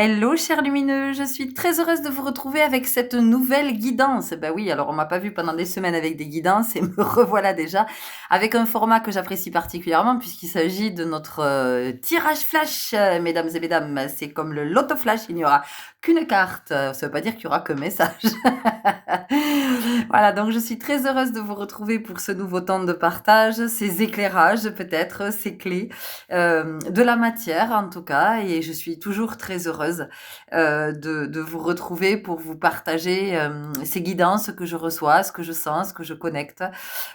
Hello chers lumineux, je suis très heureuse de vous retrouver avec cette nouvelle guidance. Ben oui, alors on m'a pas vu pendant des semaines avec des guidances et me revoilà déjà avec un format que j'apprécie particulièrement puisqu'il s'agit de notre tirage flash, mesdames et mesdames. C'est comme le loto flash, il n'y aura qu'une carte. Ça veut pas dire qu'il y aura que message. Voilà, donc je suis très heureuse de vous retrouver pour ce nouveau temps de partage, ces éclairages peut-être, ces clés, de la matière en tout cas, et je suis toujours très heureuse de vous retrouver pour vous partager ces guidances que je reçois, ce que je sens, ce que je connecte.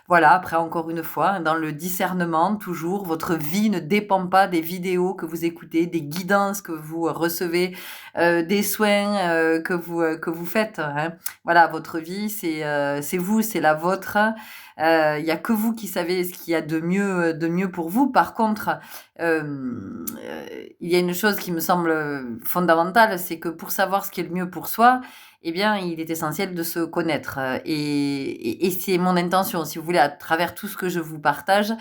Voilà, après encore une fois, dans le discernement, toujours, votre vie ne dépend pas des vidéos que vous écoutez, des guidances que vous recevez, des soins que vous faites. Hein. Voilà, votre vie, c'est vous, c'est la vôtre. Il y a que vous qui savez ce qu'il y a de mieux pour vous. Par contre, il y a une chose qui me semble fondamentale, c'est que pour savoir ce qui est le mieux pour soi, eh bien, il est essentiel de se connaître. Et c'est mon intention, si vous voulez, à travers tout ce que je vous partage,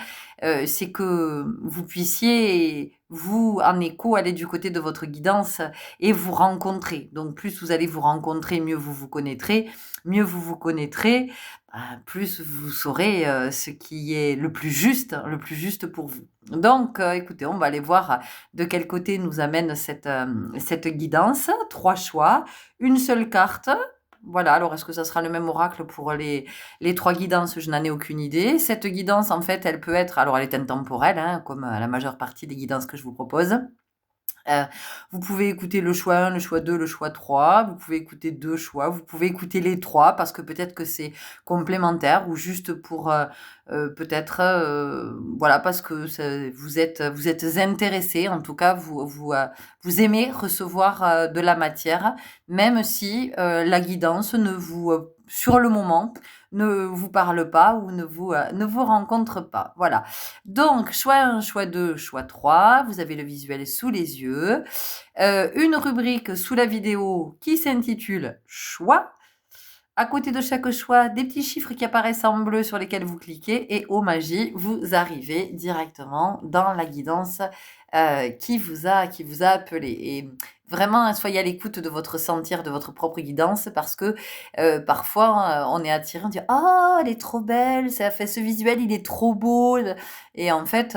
c'est que vous puissiez, vous, en écho, aller du côté de votre guidance et vous rencontrer. Donc, plus vous allez vous rencontrer, mieux vous vous connaîtrez. Mieux vous vous connaîtrez, plus vous saurez ce qui est le plus juste pour vous. Donc, écoutez, on va aller voir de quel côté nous amène cette guidance. 3 choix, une seule carte. Voilà, alors est-ce que ça sera le même oracle pour les 3 guidances? Je n'en ai aucune idée. Cette guidance, en fait, elle peut être, alors elle est intemporelle, hein, comme la majeure partie des guidances que je vous propose. Euh, vous pouvez écouter le choix 1, le choix 2, le choix 3. Vous pouvez écouter 2 choix. Vous pouvez écouter les 3 parce que peut-être que c'est complémentaire ou juste pour peut-être voilà parce que vous êtes intéressé. En tout cas, vous aimez recevoir de la matière, même si la guidance ne vous sur le moment ne vous parle pas ou ne vous rencontre pas. Voilà. Donc, choix 1, choix 2, choix 3. Vous avez le visuel sous les yeux. Une rubrique sous la vidéo qui s'intitule Choix. À côté de chaque choix, des petits chiffres qui apparaissent en bleu sur lesquels vous cliquez et au magie, vous arrivez directement dans la guidance qui vous a appelé. Et vraiment, soyez à l'écoute de votre sentir, de votre propre guidance parce que parfois, on est attiré, on dit «Ah, elle est trop belle, ça fait ce visuel, il est trop beau». Et en fait,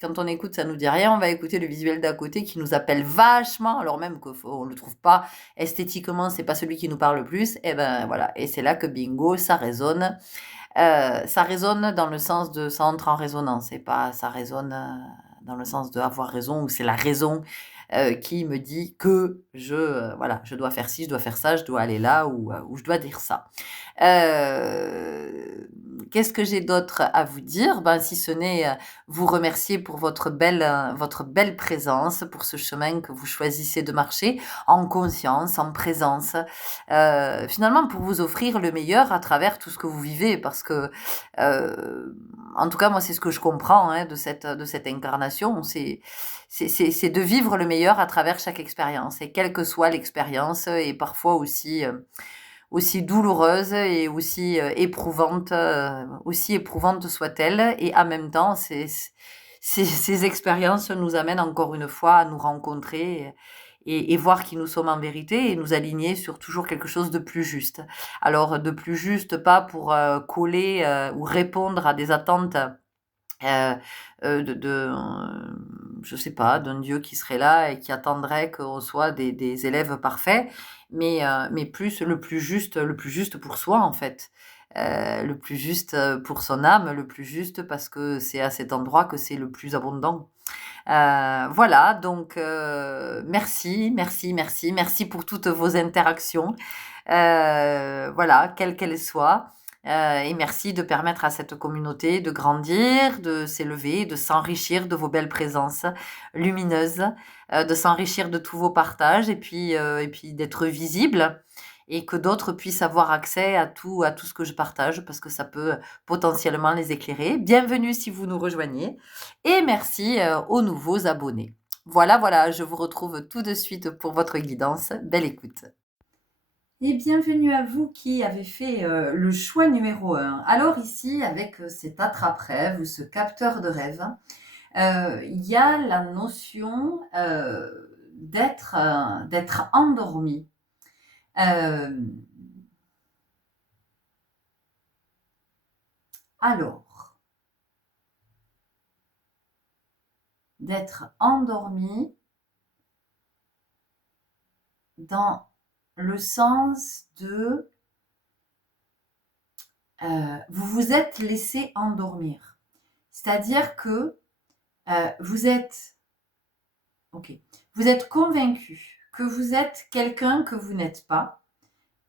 quand on écoute, ça nous dit rien. On va écouter le visuel d'à côté qui nous appelle vachement, alors même qu'on ne le trouve pas esthétiquement, c'est pas celui qui nous parle le plus. Et ben voilà. Et c'est là que bingo, ça résonne. Ça résonne dans le sens de ça entre en résonance et pas ça résonne dans le sens de avoir raison ou c'est la raison qui me dit que voilà, je dois faire ci, je dois faire ça, je dois aller là ou je dois dire ça. Qu'est-ce que j'ai d'autre à vous dire? Ben, si ce n'est vous remercier pour votre belle présence, pour ce chemin que vous choisissez de marcher en conscience, en présence, finalement pour vous offrir le meilleur à travers tout ce que vous vivez. Parce que, en tout cas, moi, c'est ce que je comprends hein, de cette incarnation, c'est de vivre le meilleur à travers chaque expérience, et quelle que soit l'expérience, et parfois aussi douloureuse et aussi éprouvante soit-elle. Et en même temps, ces expériences nous amènent encore une fois à nous rencontrer et voir qui nous sommes en vérité et nous aligner sur toujours quelque chose de plus juste. Alors, de plus juste, pas pour coller ou répondre à des attentes euh, je sais pas, d'un Dieu qui serait là et qui attendrait qu'on soit des élèves parfaits, mais plus le plus juste pour soi en fait. Le plus juste pour son âme, le plus juste parce que c'est à cet endroit que c'est le plus abondant. Voilà, donc merci pour toutes vos interactions, voilà, quelles qu'elles soient. Et merci de permettre à cette communauté de grandir, de s'élever, de s'enrichir de vos belles présences lumineuses, de s'enrichir de tous vos partages et puis d'être visible et que d'autres puissent avoir accès à tout ce que je partage parce que ça peut potentiellement les éclairer. Bienvenue si vous nous rejoignez et merci aux nouveaux abonnés. Voilà, voilà, je vous retrouve tout de suite pour votre guidance. Belle écoute. Et bienvenue à vous qui avez fait le choix numéro 1. Alors ici, avec cet attrape-rêve ou ce capteur de rêve, il y a la notion d'être endormi. Alors, d'être endormi dans le sens de vous vous êtes laissé endormir. C'est-à-dire que vous êtes convaincu que vous êtes quelqu'un que vous n'êtes pas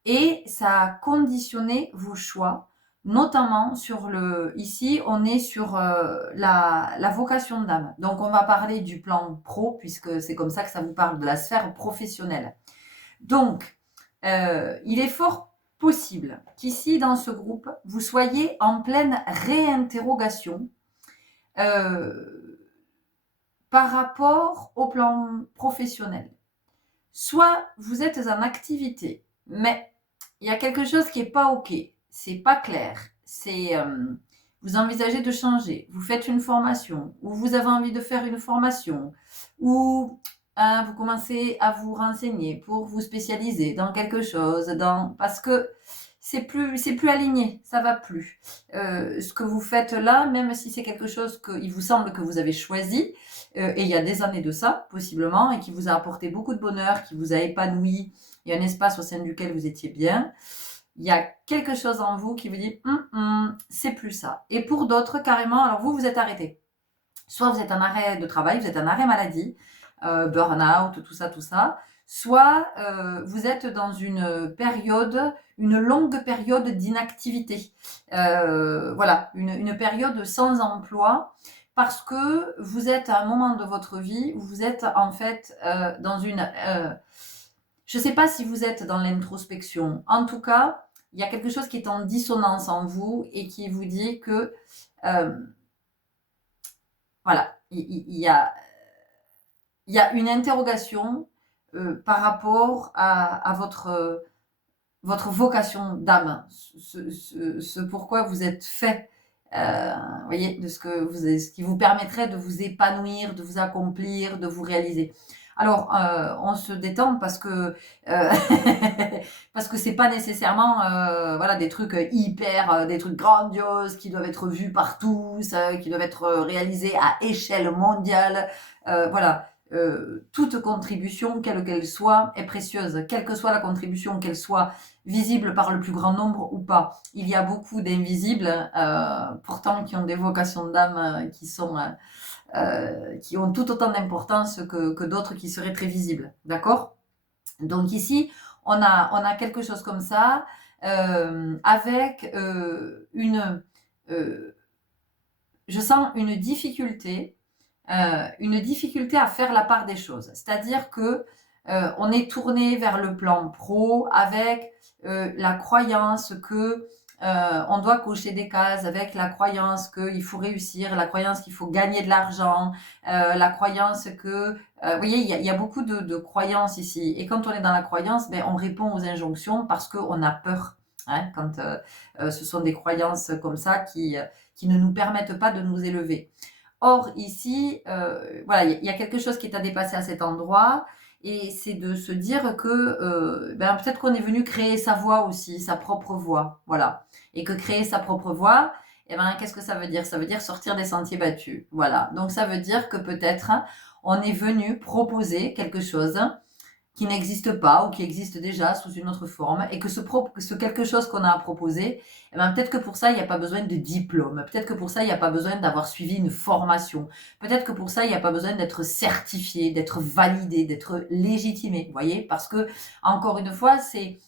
et ça a conditionné vos choix, notamment ici on est sur la vocation d'âme. Donc on va parler du plan pro puisque c'est comme ça que ça vous parle de la sphère professionnelle. Donc il est fort possible qu'ici dans ce groupe vous soyez en pleine réinterrogation par rapport au plan professionnel. Soit vous êtes en activité, mais il y a quelque chose qui n'est pas OK, c'est pas clair, vous envisagez de changer, vous faites une formation, ou vous avez envie de faire une formation, ou vous commencez à vous renseigner pour vous spécialiser dans quelque chose, parce que c'est plus aligné, ça va plus. Ce que vous faites là, même si c'est quelque chose qu'il vous semble que vous avez choisi, et il y a des années de ça, possiblement, et qui vous a apporté beaucoup de bonheur, qui vous a épanoui, il y a un espace au sein duquel vous étiez bien, il y a quelque chose en vous qui vous dit c'est plus ça. Et pour d'autres, carrément, alors vous êtes arrêté. Soit vous êtes en arrêt de travail, vous êtes en arrêt maladie, burn-out, tout ça. Soit vous êtes dans une longue période d'inactivité. Voilà, une période sans emploi parce que vous êtes à un moment de votre vie où vous êtes en fait dans une... je ne sais pas si vous êtes dans l'introspection. En tout cas, il y a quelque chose qui est en dissonance en vous et qui vous dit que... voilà, il y a une interrogation par rapport à votre vocation d'âme, ce pourquoi vous êtes fait, voyez, de ce qui vous permettrait de vous épanouir, de vous accomplir, de vous réaliser. Alors, on se détend parce que parce que c'est pas nécessairement voilà des trucs hyper, des trucs grandioses qui doivent être vus par tous, qui doivent être réalisés à échelle mondiale. Voilà. Toute contribution, quelle qu'elle soit, est précieuse, quelle que soit la contribution, qu'elle soit visible par le plus grand nombre ou pas. Il y a beaucoup d'invisibles, pourtant qui ont des vocations d'âme qui ont tout autant d'importance que d'autres qui seraient très visibles. D'accord ? Donc ici, on a quelque chose comme ça, avec je sens une difficulté à faire la part des choses. C'est-à-dire que on est tourné vers le plan pro avec la croyance que on doit cocher des cases, avec la croyance qu'il faut réussir, la croyance qu'il faut gagner de l'argent, la croyance que... vous voyez, il y a beaucoup de croyances ici. Et quand on est dans la croyance, on répond aux injonctions parce qu'on a peur. Hein, quand ce sont des croyances comme ça qui ne nous permettent pas de nous élever. Or, ici, voilà, il y a quelque chose qui est à dépasser à cet endroit, et c'est de se dire que peut-être qu'on est venu créer sa voie aussi, sa propre voie, voilà. Et que créer sa propre voie, qu'est-ce que ça veut dire ? Ça veut dire sortir des sentiers battus, voilà. Donc, ça veut dire que peut-être on est venu proposer quelque chose qui n'existe pas ou qui existe déjà sous une autre forme, et que ce quelque chose qu'on a à proposer, peut-être que pour ça, il n'y a pas besoin de diplôme, peut-être que pour ça, il n'y a pas besoin d'avoir suivi une formation, peut-être que pour ça, il n'y a pas besoin d'être certifié, d'être validé, d'être légitimé, vous voyez, parce que, encore une fois, c'est...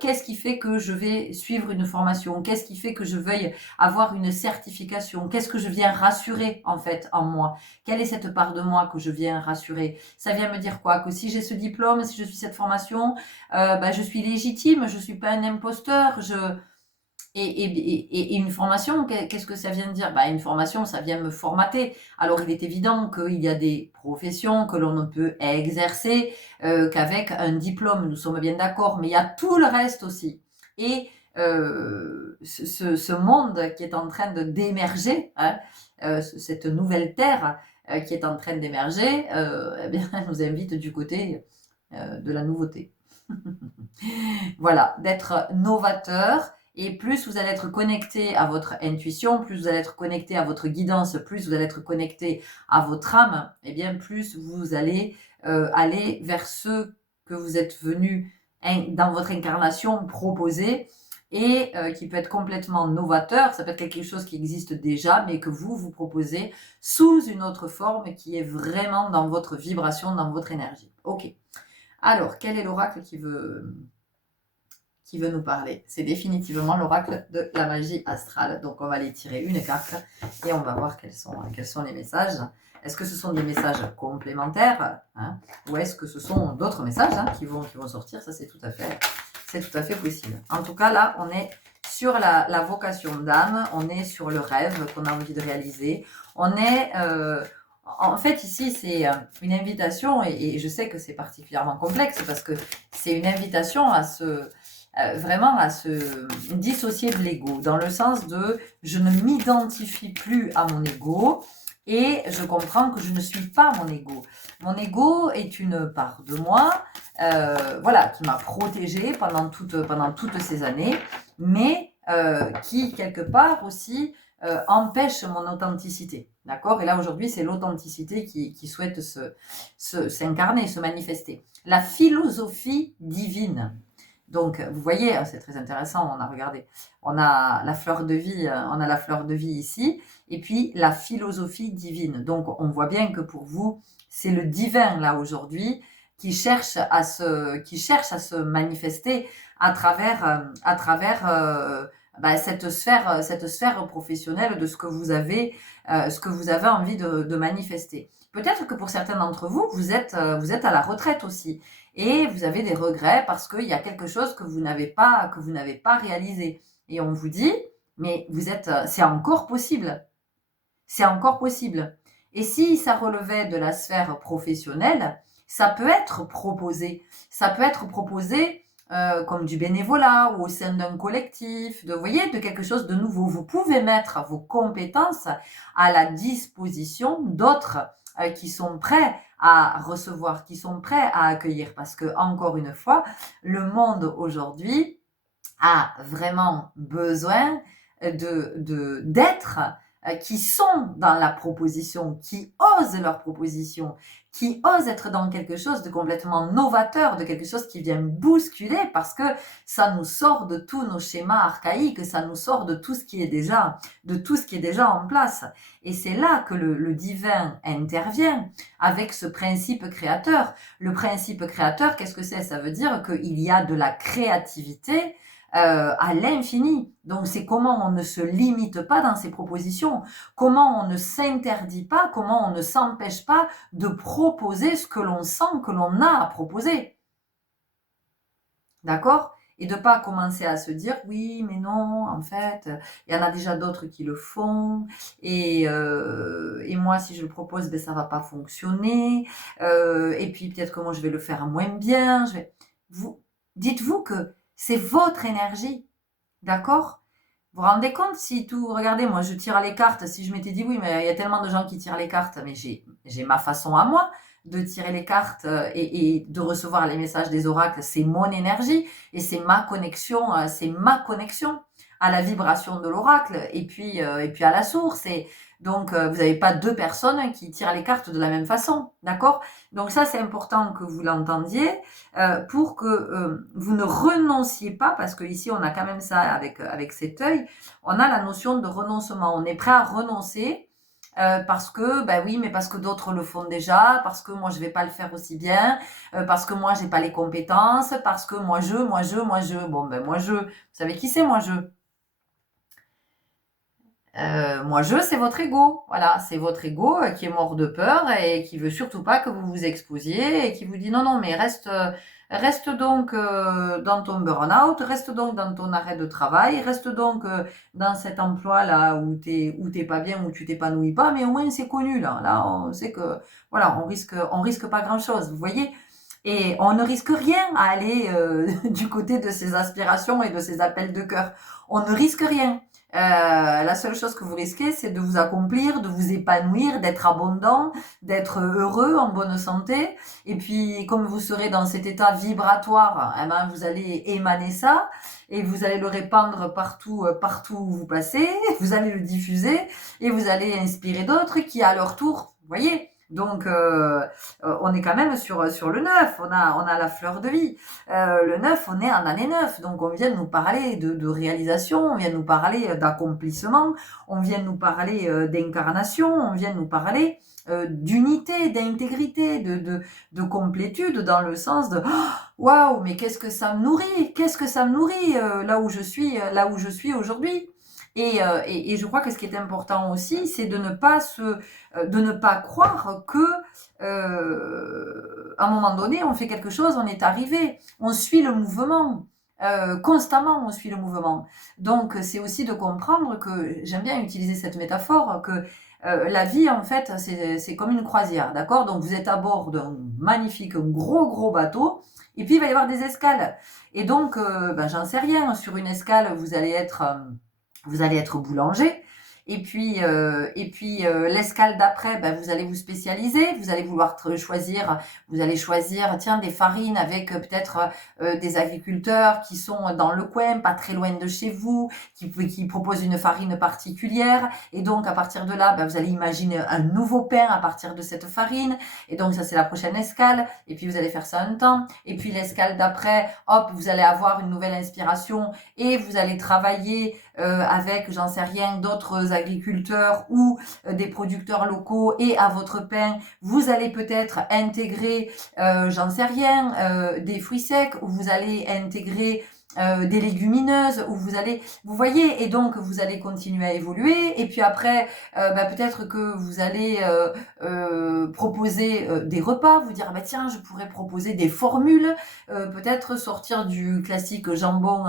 qu'est-ce qui fait que je vais suivre une formation? Qu'est-ce qui fait que je veuille avoir une certification? Qu'est-ce que je viens rassurer en fait en moi? Quelle est cette part de moi que je viens rassurer? Ça vient me dire quoi? Que si j'ai ce diplôme, si je suis cette formation, je suis légitime, je suis pas un imposteur, et une formation, qu'est-ce que ça vient de dire? Une formation, ça vient me formater. Alors, il est évident qu'il y a des professions que l'on ne peut exercer qu'avec un diplôme, nous sommes bien d'accord, mais il y a tout le reste aussi. Et ce monde qui est en train d'émerger, hein, cette nouvelle terre, qui est en train d'émerger, eh bien, elle nous invite du côté de la nouveauté. Voilà, d'être novateur. Et plus vous allez être connecté à votre intuition, plus vous allez être connecté à votre guidance, plus vous allez être connecté à votre âme, et bien plus vous allez aller vers ce que vous êtes venu dans votre incarnation proposer et qui peut être complètement novateur. Ça peut être quelque chose qui existe déjà, mais que vous proposez sous une autre forme qui est vraiment dans votre vibration, dans votre énergie. Ok. Alors, quel est l'oracle qui veut nous parler? C'est définitivement l'oracle de la magie astrale. Donc, on va aller tirer une carte et on va voir quels sont les messages. Est-ce que ce sont des messages complémentaires, hein, ou est-ce que ce sont d'autres messages qui vont sortir? Ça, c'est tout à fait possible. En tout cas, là, on est sur la vocation d'âme, on est sur le rêve qu'on a envie de réaliser. On est... en fait, ici, c'est une invitation, et je sais que c'est particulièrement complexe parce que c'est une invitation à vraiment à se dissocier de l'ego, dans le sens de je ne m'identifie plus à mon ego et je comprends que je ne suis pas mon ego. Mon ego est une part de moi, voilà, qui m'a protégée pendant toutes ces années, mais qui, quelque part aussi, empêche mon authenticité. D'accord? Et là, aujourd'hui, c'est l'authenticité qui souhaite s'incarner, se manifester. La philosophie divine. Donc, vous voyez, c'est très intéressant, on a regardé. On a la fleur de vie, ici, et puis la philosophie divine. Donc, on voit bien que pour vous, c'est le divin, là, aujourd'hui, qui cherche à se manifester à travers cette sphère professionnelle de ce que vous avez envie de manifester. Peut-être que pour certains d'entre vous, vous êtes à la retraite aussi. Et vous avez des regrets parce qu'il y a quelque chose que vous n'avez pas réalisé. Et on vous dit, mais c'est encore possible. C'est encore possible. Et si ça relevait de la sphère professionnelle, ça peut être proposé. Ça peut être proposé comme du bénévolat ou au sein d'un collectif, de quelque chose de nouveau. Vous pouvez mettre vos compétences à la disposition d'autres qui sont prêts à recevoir, qui sont prêts à accueillir. Parce que, encore une fois, le monde aujourd'hui a vraiment besoin d'être qui sont dans la proposition, qui osent leur proposition, qui osent être dans quelque chose de complètement novateur, de quelque chose qui vient bousculer parce que ça nous sort de tous nos schémas archaïques, ça nous sort de tout ce qui est déjà en place. Et c'est là que le divin intervient avec ce principe créateur. Le principe créateur, qu'est-ce que c'est? Ça veut dire qu'il y a de la créativité à l'infini. Donc c'est comment on ne se limite pas dans ses propositions, comment on ne s'interdit pas, comment on ne s'empêche pas de proposer ce que l'on sent que l'on a à proposer. D'accord? Et de pas commencer à se dire oui mais non, en fait il y en a déjà d'autres qui le font et moi si je le propose ben ça va pas fonctionner et puis peut-être que moi je vais le faire moins bien. Dites-vous que c'est votre énergie, d'accord? Vous vous rendez compte si regardez, moi je tire les cartes, si je m'étais dit oui, mais il y a tellement de gens qui tirent les cartes, mais j'ai ma façon à moi de tirer les cartes et de recevoir les messages des oracles, c'est mon énergie et c'est ma connexion à la vibration de l'oracle et puis à la source. Et donc, vous n'avez pas deux personnes qui tirent les cartes de la même façon, d'accord? Donc ça, c'est important que vous l'entendiez pour que vous ne renonciez pas, parce que ici, on a quand même ça avec cet œil, on a la notion de renoncement. On est prêt à renoncer parce que, ben oui, mais parce que d'autres le font déjà, parce que moi, je vais pas le faire aussi bien, parce que moi, j'ai pas les compétences, parce que moi, je. Bon, ben moi, vous savez qui c'est, moi, je? Moi, c'est votre ego. Voilà, c'est votre ego qui est mort de peur et qui veut surtout pas que vous vous exposiez et qui vous dit non, non, mais reste donc dans ton burn-out, reste donc dans ton arrêt de travail, reste donc dans cet emploi-là où t'es pas bien, où tu t'épanouis pas, mais au moins c'est connu là. Là, on sait que voilà, on risque pas grand-chose, vous voyez. Et on ne risque rien à aller du côté de ses aspirations et de ses appels de cœur. On ne risque rien. La seule chose que vous risquez, c'est de vous accomplir, de vous épanouir, d'être abondant, d'être heureux, en bonne santé. Et puis, comme vous serez dans cet état vibratoire, eh ben, vous allez émaner ça et vous allez le répandre partout, partout où vous passez. Vous allez le diffuser et vous allez inspirer d'autres qui, à leur tour, vous voyez. Donc, on est quand même sur le neuf. On a la fleur de vie. Le neuf, on est en année 9, donc on vient nous parler de réalisation, on vient nous parler d'accomplissement, on vient nous parler d'incarnation, on vient nous parler d'unité, d'intégrité, de complétude, dans le sens de waouh, mais qu'est-ce que ça me nourrit là où je suis aujourd'hui. Et je crois que ce qui est important aussi, c'est de ne pas croire que à un moment donné, on fait quelque chose, on est arrivé, on suit le mouvement. Constamment, on suit le mouvement. Donc, c'est aussi de comprendre que, j'aime bien utiliser cette métaphore, que la vie, en fait, c'est comme une croisière, d'accord? Donc, vous êtes à bord d'un magnifique, gros bateau, et puis il va y avoir des escales. Et donc, ben, j'en sais rien, sur une escale, vous allez être boulanger. Et puis l'escale d'après, ben, vous allez vous spécialiser, vous allez vouloir choisir, vous allez choisir, tiens, des farines avec peut-être des agriculteurs qui sont dans le coin, pas très loin de chez vous, qui proposent une farine particulière. Et donc, à partir de là, ben, vous allez imaginer un nouveau pain à partir de cette farine. Et donc, ça, c'est la prochaine escale. Et puis, vous allez faire ça un temps. Et puis, l'escale d'après, hop, vous allez avoir une nouvelle inspiration et vous allez travailler avec, j'en sais rien, d'autres agriculteurs ou des producteurs locaux et à votre pain, vous allez peut-être intégrer, j'en sais rien, des fruits secs, ou vous allez intégrer des légumineuses, où vous voyez, et donc vous allez continuer à évoluer, et puis après, bah, peut-être que vous allez proposer des repas, vous dire, bah, tiens, je pourrais proposer des formules, peut-être sortir du classique jambon,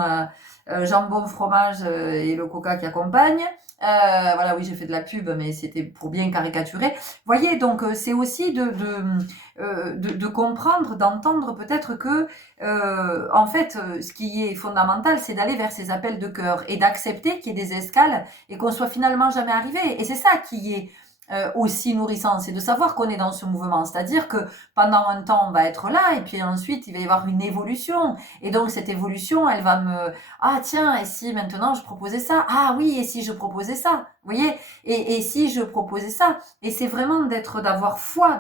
fromage et le coca qui accompagne. Voilà, oui, j'ai fait de la pub, mais c'était pour bien caricaturer. Voyez, donc c'est aussi de comprendre, d'entendre peut-être que, en fait, ce qui est fondamental, c'est d'aller vers ces appels de cœur et d'accepter qu'il y ait des escales et qu'on soit finalement jamais arrivé. Et c'est ça qui est aussi nourrissant, c'est de savoir qu'on est dans ce mouvement, c'est-à-dire que pendant un temps on va être là et puis ensuite il va y avoir une évolution, et donc cette évolution elle va ah tiens, et si maintenant je proposais ça, ah oui, et si je proposais ça, vous voyez, et si je proposais ça, et c'est vraiment d'avoir foi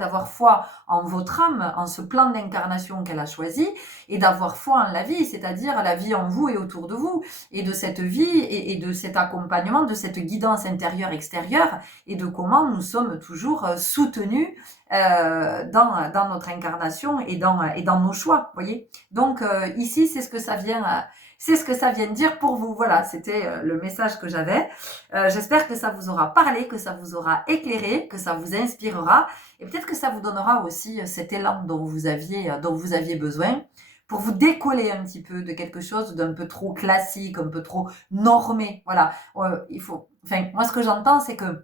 en votre âme, en ce plan d'incarnation qu'elle a choisi, et d'avoir foi en la vie, c'est-à-dire la vie en vous et autour de vous, et de cette vie et de cet accompagnement, de cette guidance intérieure-extérieure, et de comment nous sommes toujours soutenus dans notre incarnation et dans nos choix, voyez. Donc ici, c'est ce que ça vient dire pour vous. Voilà, c'était le message que j'avais. J'espère que ça vous aura parlé, que ça vous aura éclairé, que ça vous inspirera, et peut-être que ça vous donnera aussi cet élan dont vous aviez besoin, pour vous décoller un petit peu de quelque chose d'un peu trop classique, un peu trop normé. Voilà, moi ce que j'entends, c'est que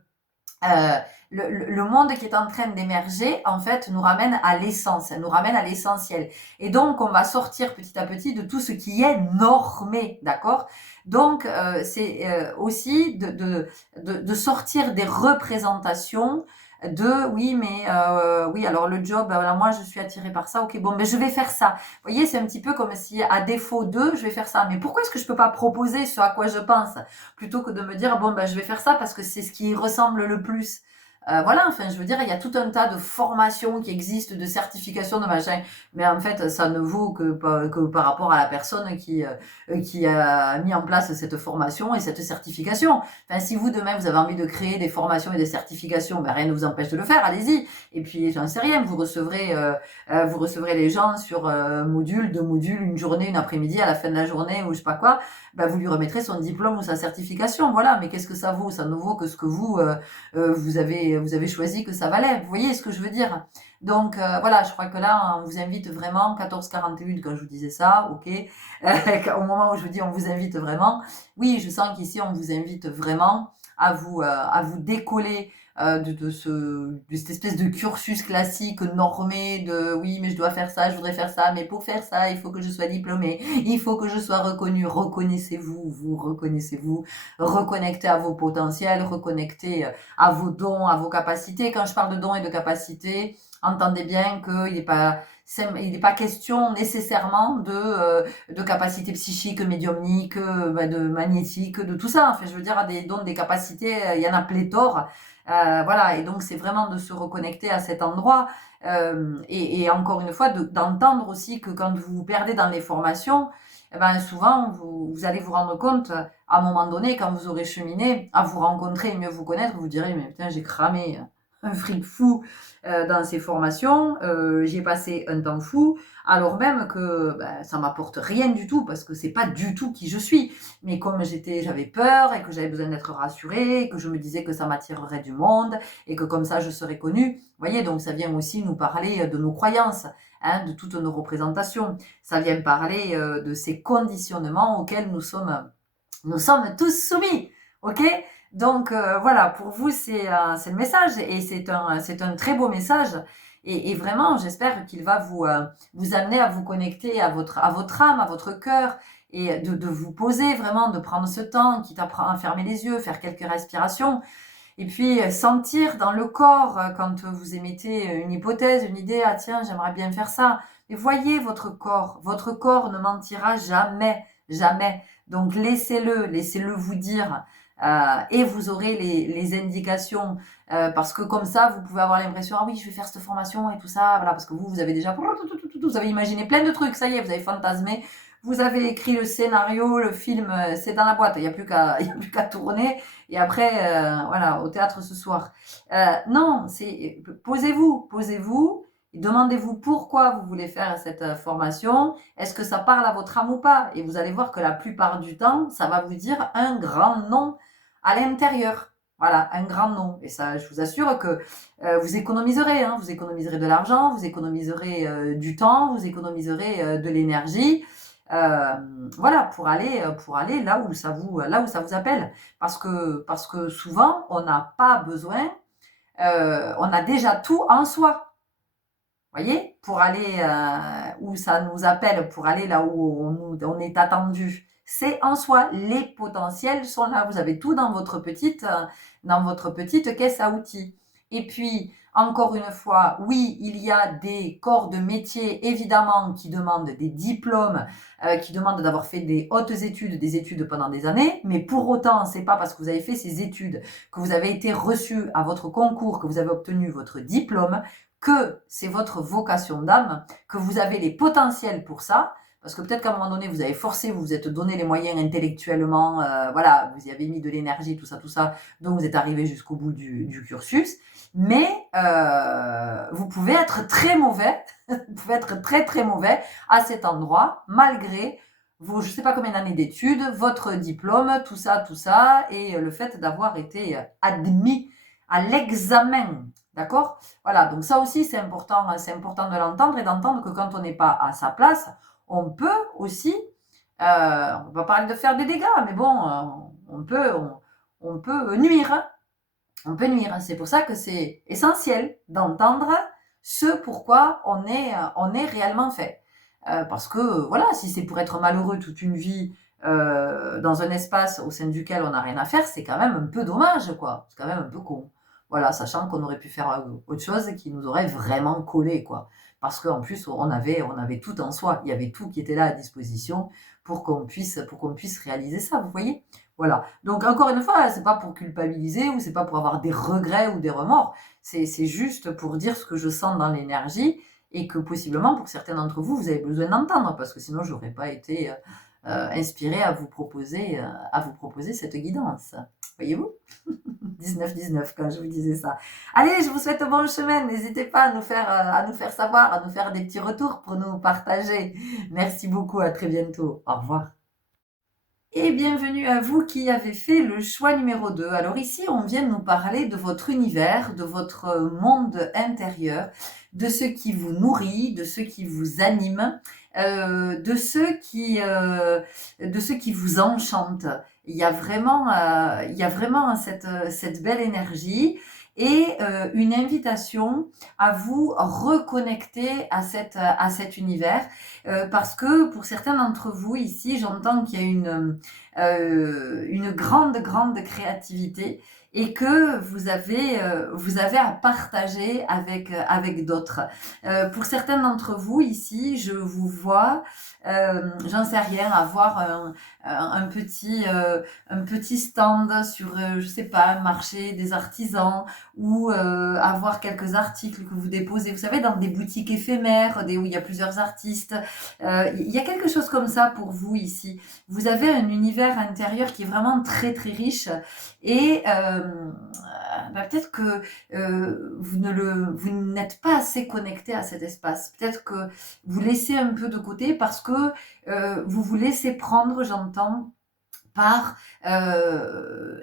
le monde qui est en train d'émerger, en fait, nous ramène à l'essence, nous ramène à l'essentiel. Et donc, on va sortir petit à petit de tout ce qui est normé, d'accord? Donc, c'est aussi de sortir des représentations oui, mais oui, alors le job, alors moi je suis attirée par ça, ok, bon, mais je vais faire ça. Vous voyez, c'est un petit peu comme si à défaut de, je vais faire ça. Mais pourquoi est-ce que je peux pas proposer ce à quoi je pense, plutôt que de me dire, bon, ben je vais faire ça parce que c'est ce qui ressemble le plus. Voilà, enfin, je veux dire, il y a tout un tas de formations qui existent, de certifications, de machin, mais en fait, ça ne vaut que par rapport à la personne qui a mis en place cette formation et cette certification. Enfin, si vous, demain, vous avez envie de créer des formations et des certifications, ben, rien ne vous empêche de le faire, allez-y. Et puis, j'en sais rien, vous recevrez les gens sur module, 2 modules, une journée, une après-midi, à la fin de la journée, ou je sais pas quoi, ben, vous lui remettrez son diplôme ou sa certification, voilà. Mais qu'est-ce que ça vaut? Ça ne vaut que ce que vous avez choisi que ça valait. Vous voyez ce que je veux dire? Donc voilà, je crois que là, on vous invite vraiment, 14h41 quand je vous disais ça, ok. Au moment où je vous dis on vous invite vraiment, oui, je sens qu'ici on vous invite vraiment à vous décoller de cette espèce de cursus classique normé de oui, mais je dois faire ça, je voudrais faire ça, mais pour faire ça, il faut que je sois diplômée, il faut que je sois reconnue. Reconnaissez-vous, reconnectez à vos potentiels, reconnectez à vos dons, à vos capacités. Quand je parle de dons et de capacités, entendez bien qu'il n'est pas question nécessairement de capacités psychiques, médiumniques, de magnétiques, de tout ça. Enfin, je veux dire, des dons, des capacités, il y en a pléthore. Voilà, et donc c'est vraiment de se reconnecter à cet endroit. Et encore une fois, d'entendre aussi que quand vous vous perdez dans les formations, eh ben, souvent, vous allez vous rendre compte, à un moment donné, quand vous aurez cheminé, à vous rencontrer et mieux vous connaître, vous direz, mais putain, j'ai cramé un fric fou dans ces formations, j'y ai passé un temps fou, alors même que ben, ça m'apporte rien du tout, parce que c'est pas du tout qui je suis. Mais comme j'avais peur et que j'avais besoin d'être rassurée, et que je me disais que ça m'attirerait du monde, et que comme ça je serais connue, vous voyez, donc ça vient aussi nous parler de nos croyances, hein, de toutes nos représentations. Ça vient parler de ces conditionnements auxquels nous sommes tous soumis, ok? Donc voilà, pour vous c'est le message et c'est un très beau message et vraiment j'espère qu'il va vous amener à vous connecter à votre âme, à votre cœur et de vous poser vraiment, de prendre ce temps, quitte à fermer les yeux, faire quelques respirations et puis sentir dans le corps quand vous émettez une hypothèse, une idée, ah tiens j'aimerais bien faire ça. Et voyez votre corps ne mentira jamais, jamais. Donc laissez-le vous dire et vous aurez les indications parce que comme ça vous pouvez avoir l'impression ah oui je vais faire cette formation et tout ça voilà parce que vous avez déjà vous avez imaginé plein de trucs ça y est vous avez fantasmé vous avez écrit le scénario le film c'est dans la boîte il y a plus qu'à tourner et après voilà au théâtre ce soir non c'est posez-vous et demandez-vous pourquoi vous voulez faire cette formation. Est-ce que ça parle à votre âme ou pas? Et vous allez voir que la plupart du temps, ça va vous dire un grand non à l'intérieur. Voilà, un grand non. Et ça, je vous assure que vous économiserez. Hein, vous économiserez de l'argent, vous économiserez du temps, vous économiserez de l'énergie. Voilà, pour aller là où ça vous appelle. Parce que souvent, on n'a pas besoin, on a déjà tout en soi voyez, pour aller où ça nous appelle, pour aller là où on est attendu. C'est en soi, les potentiels sont là. Vous avez tout dans votre petite caisse à outils. Et puis, encore une fois, oui, il y a des corps de métier, évidemment, qui demandent des diplômes, qui demandent d'avoir fait des hautes études, des études pendant des années, mais pour autant, c'est pas parce que vous avez fait ces études, que vous avez été reçu à votre concours, que vous avez obtenu votre diplôme, que c'est votre vocation d'âme, que vous avez les potentiels pour ça, parce que peut-être qu'à un moment donné, vous avez forcé, vous vous êtes donné les moyens intellectuellement, voilà, vous y avez mis de l'énergie, tout ça, donc vous êtes arrivé jusqu'au bout du cursus, mais vous pouvez être très mauvais, vous pouvez être très très mauvais à cet endroit, malgré vos, je sais pas combien d'années d'études, votre diplôme, tout ça, et le fait d'avoir été admis à l'examen. D'accord? Voilà, donc ça aussi c'est important de l'entendre et d'entendre que quand on n'est pas à sa place, on peut aussi, on va pas parler de faire des dégâts, mais bon, on peut nuire. Hein. On peut nuire. C'est pour ça que c'est essentiel d'entendre ce pourquoi on est réellement fait. Parce que voilà, si c'est pour être malheureux toute une vie dans un espace au sein duquel on n'a rien à faire, c'est quand même un peu dommage, quoi. C'est quand même un peu con. Voilà, sachant qu'on aurait pu faire autre chose qui nous aurait vraiment collé, quoi. Parce qu'en plus, on avait tout en soi. Il y avait tout qui était là à disposition pour qu'on puisse réaliser ça, vous voyez? Voilà. Donc, encore une fois, c'est pas pour culpabiliser ou c'est pas pour avoir des regrets ou des remords. C'est juste pour dire ce que je sens dans l'énergie et que possiblement, pour certains d'entre vous, vous avez besoin d'entendre parce que sinon, j'aurais pas été inspirée à vous proposer cette guidance. Voyez-vous? 19-19 quand je vous disais ça. Allez, je vous souhaite bon chemin. N'hésitez pas à nous faire savoir, à nous faire des petits retours pour nous partager. Merci beaucoup. À très bientôt. Au revoir. Et bienvenue à vous qui avez fait le choix numéro 2. Alors ici, on vient nous parler de votre univers, de votre monde intérieur, de ce qui vous nourrit, de ce qui vous anime, de ce qui vous enchante. Il y a vraiment cette belle énergie et une invitation à vous reconnecter à cet univers, parce que pour certains d'entre vous ici, j'entends qu'il y a une grande, grande créativité et que vous avez à partager avec d'autres. Pour certains d'entre vous ici, je vous vois, j'en sais rien, avoir un petit stand sur, je sais pas, un marché des artisans ou avoir quelques articles que vous déposez, vous savez, dans des boutiques éphémères, où il y a plusieurs artistes. Il y a quelque chose comme ça pour vous ici. Vous avez un univers intérieur qui est vraiment très très riche et peut-être que vous n'êtes pas assez connecté à cet espace. Peut-être que vous laissez un peu de côté parce que vous vous laissez prendre, j'entends, par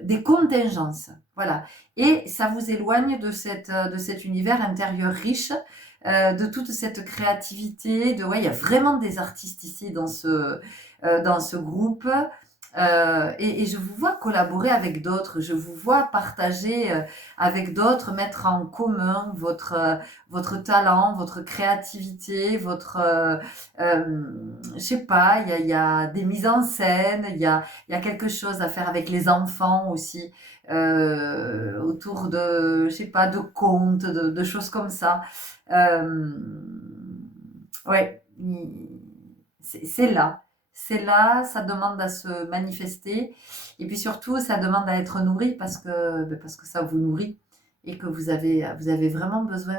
des contingences. Voilà. Et ça vous éloigne de cet univers intérieur riche, de toute cette créativité. Ouais, il y a vraiment des artistes ici dans ce groupe. Et je vous vois collaborer avec d'autres, je vous vois partager avec d'autres, mettre en commun votre talent, votre créativité, je sais pas, il y a des mises en scène, il y a quelque chose à faire avec les enfants aussi, autour de, je sais pas, de contes, de choses comme ça. Euh, ouais, c'est là. C'est là, ça demande à se manifester. Et puis surtout, ça demande à être nourri parce que ça vous nourrit et que vous avez vraiment besoin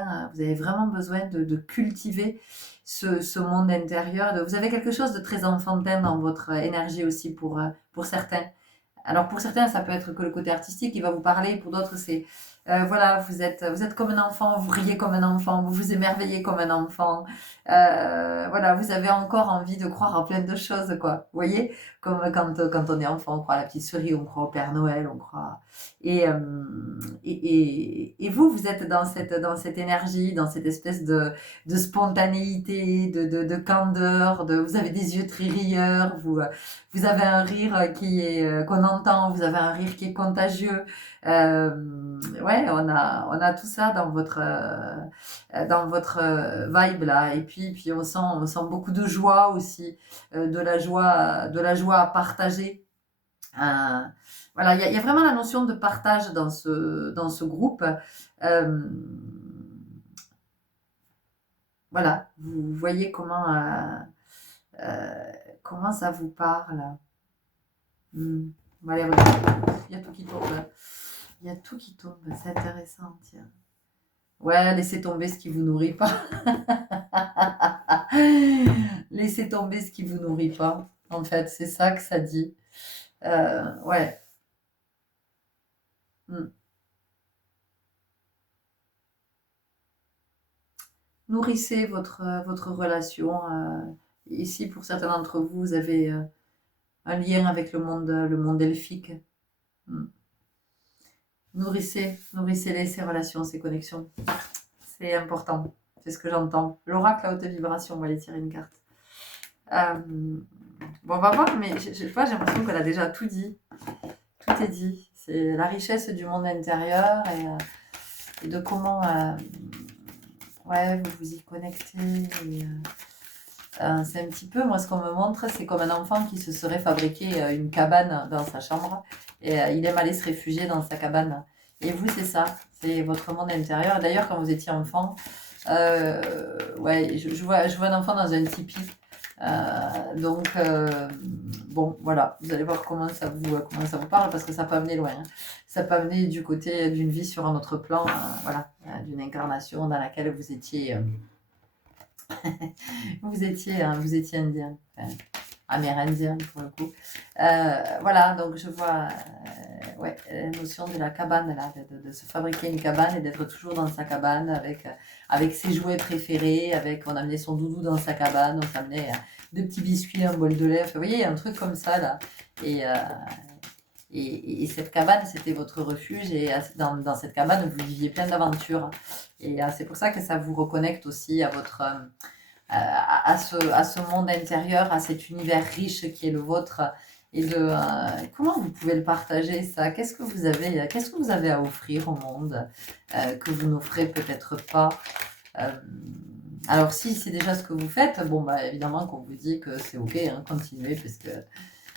de cultiver ce monde intérieur. Vous avez quelque chose de très enfantin dans votre énergie aussi pour certains. Alors pour certains, ça peut être que le côté artistique qui va vous parler. Pour d'autres, c'est voilà, vous êtes comme un enfant, vous riez comme un enfant, vous vous émerveillez comme un enfant. Voilà, vous avez encore envie de croire à plein de choses, quoi. Vous voyez, comme quand on est enfant, on croit à la petite souris, on croit au Père Noël, on croit. Et, et vous, vous êtes dans cette énergie, dans cette espèce de spontanéité, de candeur, vous avez des yeux très rieurs, vous avez un rire qui est qu'on entend, vous avez un rire qui est contagieux. Ouais, on a tout ça dans votre vibe là. Et puis on sent beaucoup de joie aussi, de la joie à partager. Euh, voilà, il y a vraiment la notion de partage dans ce groupe. Euh, voilà, vous voyez euh, comment ça vous parle. Hmm. Voilà, il y a tout qui tombe. Il y a tout qui tombe. C'est intéressant, tiens. Ouais, laissez tomber ce qui vous nourrit pas. Laissez tomber ce qui vous nourrit pas. En fait, c'est ça que ça dit. Ouais. Hmm. Nourrissez votre relation. Ici, pour certains d'entre vous, vous avez un lien avec le monde elfique. Hmm. Nourrissez-les, ces relations, ces connexions. C'est important. C'est ce que j'entends. L'oracle à haute vibration, on va aller tirer une carte. Bon, on va voir, mais j'ai l'impression qu'elle a déjà tout dit. Tout est dit. C'est la richesse du monde intérieur et de comment ouais, vous vous y connectez. C'est un petit peu, moi, ce qu'on me montre, c'est comme un enfant qui se serait fabriqué une cabane dans sa chambre et il aime aller se réfugier dans sa cabane. Et vous, c'est ça, c'est votre monde intérieur. D'ailleurs, quand vous étiez enfant, ouais, je vois un enfant dans un tipi. Donc, bon, voilà, vous allez voir comment ça vous parle parce que ça peut amener loin. Hein. Ça peut amener du côté d'une vie sur un autre plan, voilà, d'une incarnation dans laquelle vous étiez. Vous étiez indien, enfin, amérindien pour le coup. Voilà, donc je vois ouais, la notion de la cabane, là, de se fabriquer une cabane et d'être toujours dans sa cabane avec ses jouets préférés, on amenait son doudou dans sa cabane, on s'amenait deux petits biscuits, un bol de lait. Enfin, vous voyez, il y a un truc comme ça là. Et, cette cabane, c'était votre refuge. Et dans cette cabane, vous viviez plein d'aventures. Et c'est pour ça que ça vous reconnecte aussi à votre à ce monde intérieur, à cet univers riche qui est le vôtre. et de comment vous pouvez le partager ça? Qu'est-ce que vous avez à offrir au monde que vous n'offrez peut-être pas? Euh, alors si c'est déjà ce que vous faites, bon bah évidemment qu'on vous dit que c'est ok, hein, continuez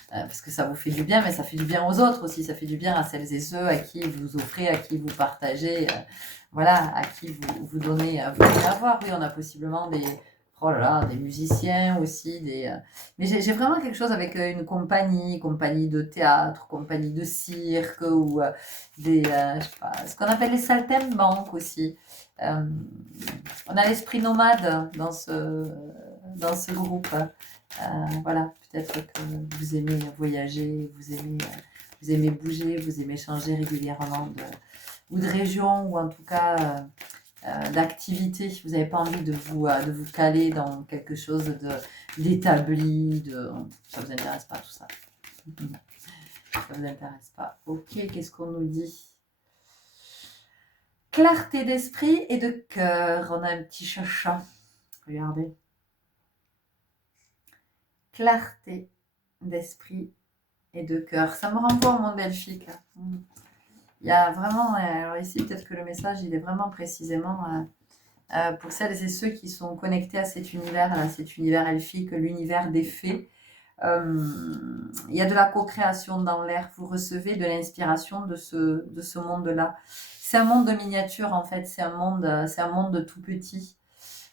parce que ça vous fait du bien, mais ça fait du bien aux autres aussi, ça fait du bien à celles et ceux à qui vous offrez, à qui vous partagez, voilà, à qui vous donnez, vous donnez à voir. Oui, on a possiblement oh là là, des musiciens aussi, mais j'ai vraiment quelque chose avec une compagnie de théâtre, compagnie de cirque, ou je sais pas, ce qu'on appelle les saltimbanques aussi. Euh, on a l'esprit nomade dans ce groupe. Voilà, peut-être que vous aimez voyager, vous aimez bouger, vous aimez changer régulièrement ou de région, ou en tout cas d'activité. Vous n'avez pas envie de vous caler dans quelque chose d'établi, ça vous intéresse pas tout ça. Ça vous intéresse pas. Ok, qu'est-ce qu'on nous dit? Clarté d'esprit et de cœur. On a un petit chacha. Regardez. Clarté d'esprit et de cœur. Ça me renvoie au monde elfique. Il y a vraiment, alors ici peut-être que le message il est vraiment précisément pour celles et ceux qui sont connectés à cet univers elfique, l'univers des fées. Il y a de la co-création dans l'air. Vous recevez de l'inspiration de ce monde-là. C'est un monde de miniature en fait. C'est un monde tout petit.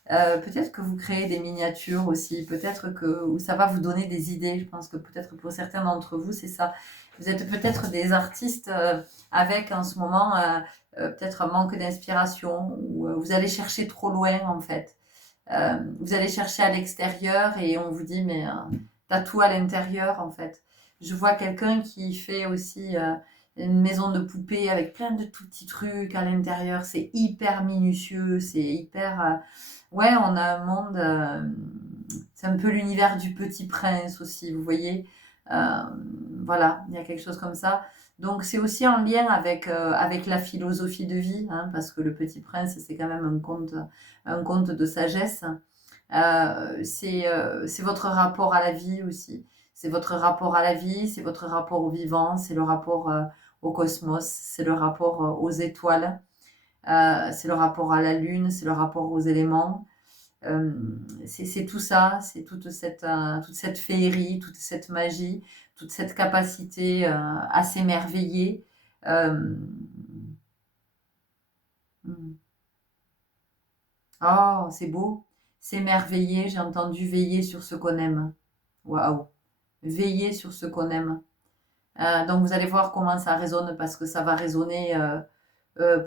Peut-être que vous créez des miniatures aussi, peut-être que ça va vous donner des idées. Je pense que peut-être pour certains d'entre vous, c'est ça. Vous êtes peut-être des artistes avec en ce moment peut-être un manque d'inspiration, ou vous allez chercher trop loin en fait. Vous allez chercher à l'extérieur et on vous dit mais t'as tout à l'intérieur en fait. Je vois quelqu'un qui fait aussi une maison de poupée avec plein de tout petits trucs à l'intérieur. C'est hyper minutieux, c'est hyper... Ouais, on a un monde, c'est un peu l'univers du Petit Prince aussi, vous voyez. Euh, voilà, il y a quelque chose comme ça. Donc c'est aussi en lien avec la philosophie de vie, hein, parce que le Petit Prince, c'est quand même un conte de sagesse. C'est votre rapport à la vie aussi. C'est votre rapport à la vie, c'est votre rapport au vivant, c'est le rapport au cosmos, c'est le rapport aux étoiles. C'est le rapport à la lune, c'est le rapport aux éléments. C'est tout ça, c'est toute cette féerie, toute cette magie, toute cette capacité à s'émerveiller. Euh, oh, c'est beau. S'émerveiller, j'ai entendu veiller sur ce qu'on aime. Waouh. Veiller sur ce qu'on aime. Donc vous allez voir comment ça résonne, parce que ça va résonner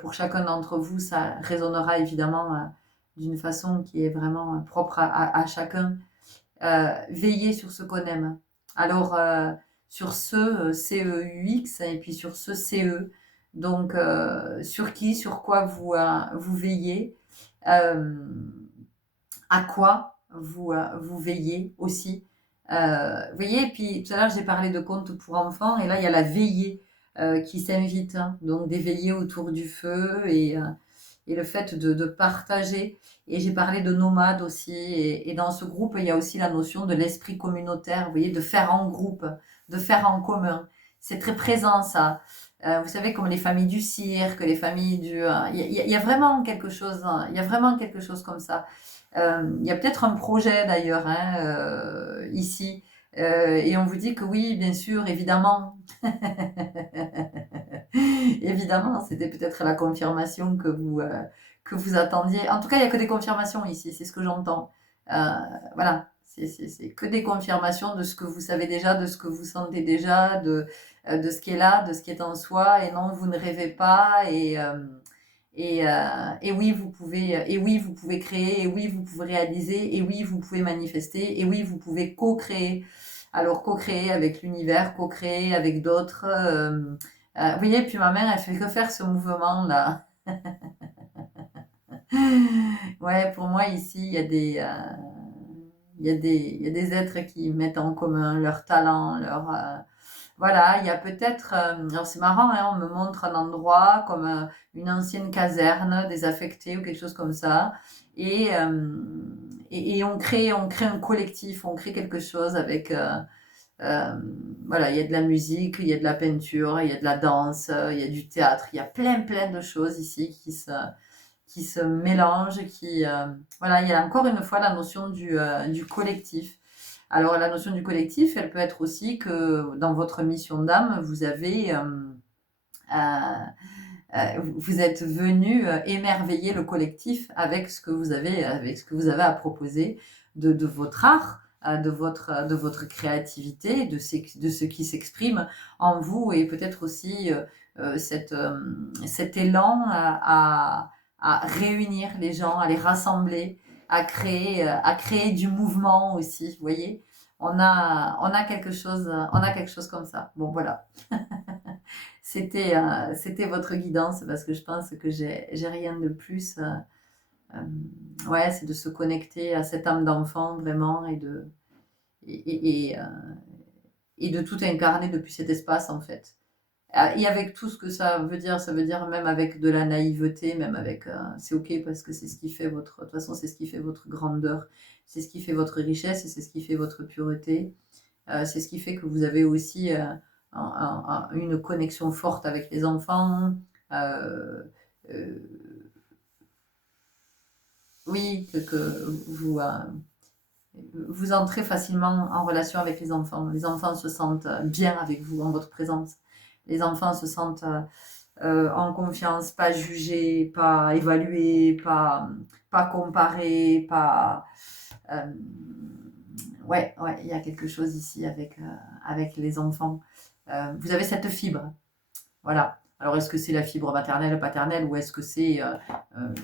pour chacun d'entre vous, ça résonnera évidemment d'une façon qui est vraiment propre à chacun. Veiller sur ce qu'on aime. Alors, sur ce CEUX et puis sur ce CE, donc sur qui, sur quoi vous veillez, euh, à quoi vous veillez aussi. Vous voyez, et puis tout à l'heure j'ai parlé de contes pour enfants, et là il y a la veillée qui s'invite, hein. Donc des veillées autour du feu, et le fait de partager. Et j'ai parlé de nomades aussi, et dans ce groupe il y a aussi la notion de l'esprit communautaire, vous voyez, de faire en groupe, de faire en commun. C'est très présent ça. Vous savez, comme les familles du cirque, les familles du... Il y a vraiment quelque chose, hein, il y a vraiment quelque chose comme ça. Il y a peut-être un projet d'ailleurs, hein, ici, et on vous dit que oui, bien sûr, évidemment. Évidemment, c'était peut-être la confirmation que vous attendiez. En tout cas, il n'y a que des confirmations ici, c'est ce que j'entends. Voilà, c'est que des confirmations de ce que vous savez déjà, de ce que vous sentez déjà, de ce qui est là, de ce qui est en soi. Et non, vous ne rêvez pas. Et oui, vous pouvez créer, et oui, vous pouvez réaliser, et oui, vous pouvez manifester, et oui, vous pouvez co-créer. Alors, co-créer avec l'univers, co-créer avec d'autres. Vous voyez, puis ma mère, elle fait que faire ce mouvement-là. Ouais, pour moi, ici, il y a des êtres qui mettent en commun leur talent, voilà, il y a peut-être, alors c'est marrant, hein, on me montre un endroit comme une ancienne caserne désaffectée ou quelque chose comme ça, et on crée un collectif, on crée quelque chose avec Voilà, il y a de la musique, il y a de la peinture, il y a de la danse, il y a du théâtre, il y a plein de choses ici qui se mélangent, voilà, il y a encore une fois la notion du collectif. Alors la notion du collectif, elle peut être aussi que dans votre mission d'âme, vous êtes venu émerveiller le collectif avec ce que vous avez à proposer de votre art, de votre créativité, de ce qui s'exprime en vous, et peut-être aussi cet élan à réunir les gens, à les rassembler, à créer du mouvement aussi. Vous voyez, on a quelque chose comme ça. Bon, voilà. C'était votre guidance, parce que je pense que j'ai rien de plus. Ouais, c'est de se connecter à cette âme d'enfant vraiment, et de tout incarner depuis cet espace en fait. Et avec tout ce que ça veut dire même avec de la naïveté, même avec, c'est ok, parce que c'est ce qui fait de toute façon, c'est ce qui fait votre grandeur, c'est ce qui fait votre richesse, et c'est ce qui fait votre pureté. C'est ce qui fait que vous avez aussi une connexion forte avec les enfants. Euh, euh, oui, que vous entrez facilement en relation avec les enfants. Les enfants se sentent bien avec vous, en votre présence. Les enfants se sentent en confiance, pas jugés, pas évalués, pas comparés, pas... euh, ouais, il y a quelque chose ici avec les enfants. Vous avez cette fibre. Voilà. Alors, est-ce que c'est la fibre maternelle, paternelle, ou est-ce que c'est,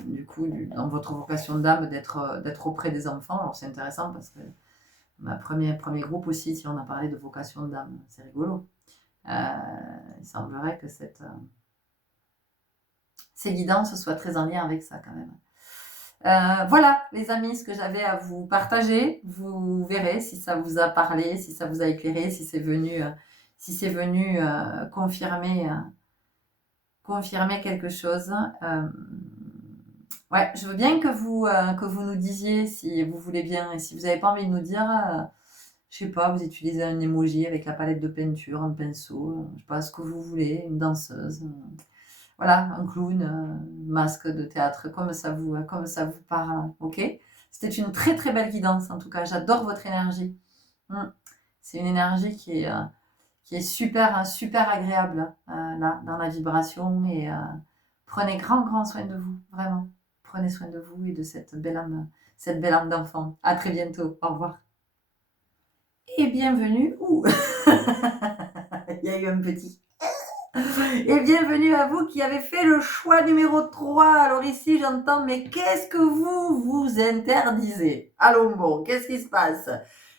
du coup, dans votre vocation d'âme, d'être auprès des enfants? Alors, c'est intéressant parce que ma premier groupe aussi, si on a parlé de vocation d'âme, c'est rigolo. Il semblerait que ces guidances soient très en lien avec ça quand même. Voilà, les amis, ce que j'avais à vous partager. Vous verrez si ça vous a parlé, si ça vous a éclairé, si c'est venu confirmer quelque chose. Ouais, je veux bien que vous nous disiez, si vous voulez bien, et si vous n'avez pas envie de nous dire, je sais pas, vous utilisez un emoji avec la palette de peinture, un pinceau, je sais pas, ce que vous voulez, une danseuse, voilà, un clown, un masque de théâtre, comme ça vous parle, ok? C'était une très belle guidance, en tout cas, j'adore votre énergie. C'est une énergie qui est super agréable, là, dans la vibration, et prenez grand soin de vous, vraiment. Prenez soin de vous et de cette belle âme d'enfant. À très bientôt, au revoir. Et bienvenue, il y a eu un petit... Et bienvenue à vous qui avez fait le choix numéro 3. Alors ici, j'entends, mais qu'est-ce que vous interdisez? Allons bon, qu'est-ce qui se passe?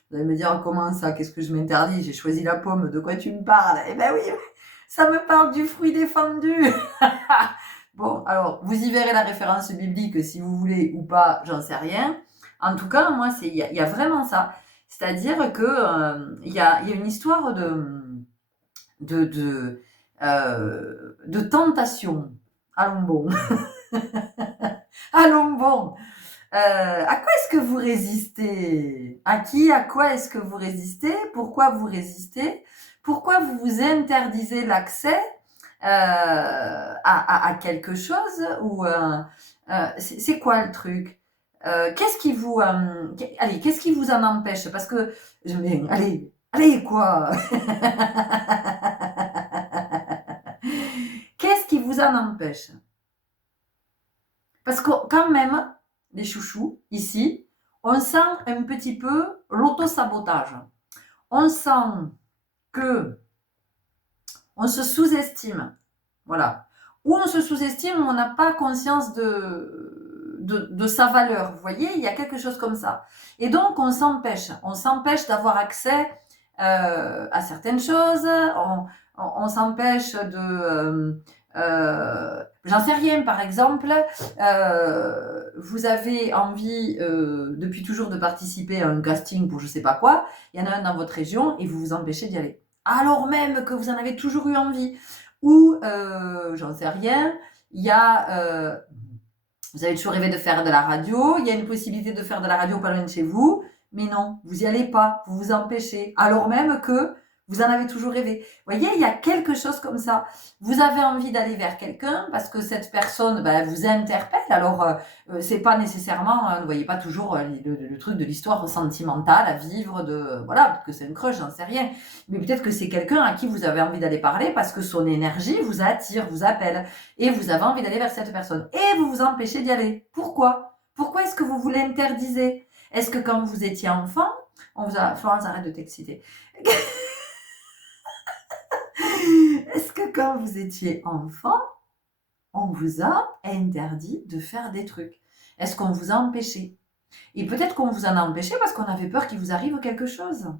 Vous allez me dire, comment ça? Qu'est-ce que je m'interdis? J'ai choisi la pomme, de quoi tu me parles? Eh ben oui, ça me parle du fruit défendu. Bon, alors, vous y verrez la référence biblique si vous voulez ou pas, j'en sais rien. En tout cas, moi, il y a vraiment ça. C'est-à-dire que il y a une histoire de tentation. Allons bon. Allons bon. À quoi est-ce que vous résistez? À qui? À quoi est-ce que vous résistez? Pourquoi vous résistez? Pourquoi vous vous interdisez l'accès à quelque chose? Ou c'est quoi le truc? Qu'est-ce qui vous qu'est-ce qui vous en empêche? Parce que allez quoi? Qu'est-ce qui vous en empêche? Parce que quand même, les chouchous, ici, on sent un petit peu l'auto-sabotage. On sent que on se sous-estime. Voilà. Ou on se sous-estime, ou on n'a pas conscience de sa valeur. Vous voyez, il y a quelque chose comme ça. Et donc, on s'empêche. On s'empêche d'avoir accès à certaines choses. On s'empêche de... j'en sais rien, par exemple, vous avez envie depuis toujours de participer à un casting pour je sais pas quoi, il y en a un dans votre région et vous vous empêchez d'y aller. Alors même que vous en avez toujours eu envie. Ou, j'en sais rien, il y a... vous avez toujours rêvé de faire de la radio, il y a une possibilité de faire de la radio pas loin de chez vous, Mais non, vous n'y allez pas, vous vous empêchez, alors même que vous en avez toujours rêvé. Vous voyez, il y a quelque chose comme ça. Vous avez envie d'aller vers quelqu'un parce que cette personne vous interpelle. Alors, c'est pas nécessairement, ne voyez pas toujours le truc de l'histoire sentimentale à vivre, voilà, peut-être que c'est un crush, j'en sais rien. Mais peut-être que c'est quelqu'un à qui vous avez envie d'aller parler parce que son énergie vous attire, vous appelle. Et vous avez envie d'aller vers cette personne. Et vous vous empêchez d'y aller. Pourquoi? Pourquoi est-ce que vous vous l'interdisez? Est-ce que quand vous étiez enfant, on vous a... Florence, arrête de t'exciter. Est-ce que quand vous étiez enfant, on vous a interdit de faire des trucs? Est-ce qu'on vous a empêché? Et peut-être qu'on vous en a empêché parce qu'on avait peur qu'il vous arrive quelque chose.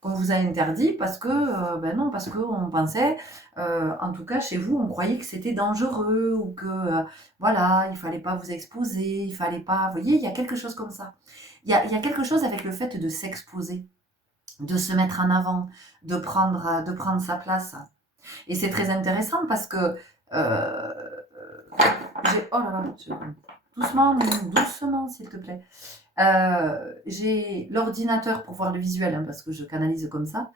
Qu'on vous a interdit parce que, non, parce qu'on pensait, en tout cas chez vous, on croyait que c'était dangereux ou que, voilà, il fallait pas vous exposer, il fallait pas... Vous voyez, il y a quelque chose comme ça. Il y a quelque chose avec le fait de s'exposer, de se mettre en avant, de prendre sa place. Et c'est très intéressant parce que oh là là, doucement, doucement, s'il te plaît. J'ai l'ordinateur pour voir le visuel, parce que je canalise comme ça,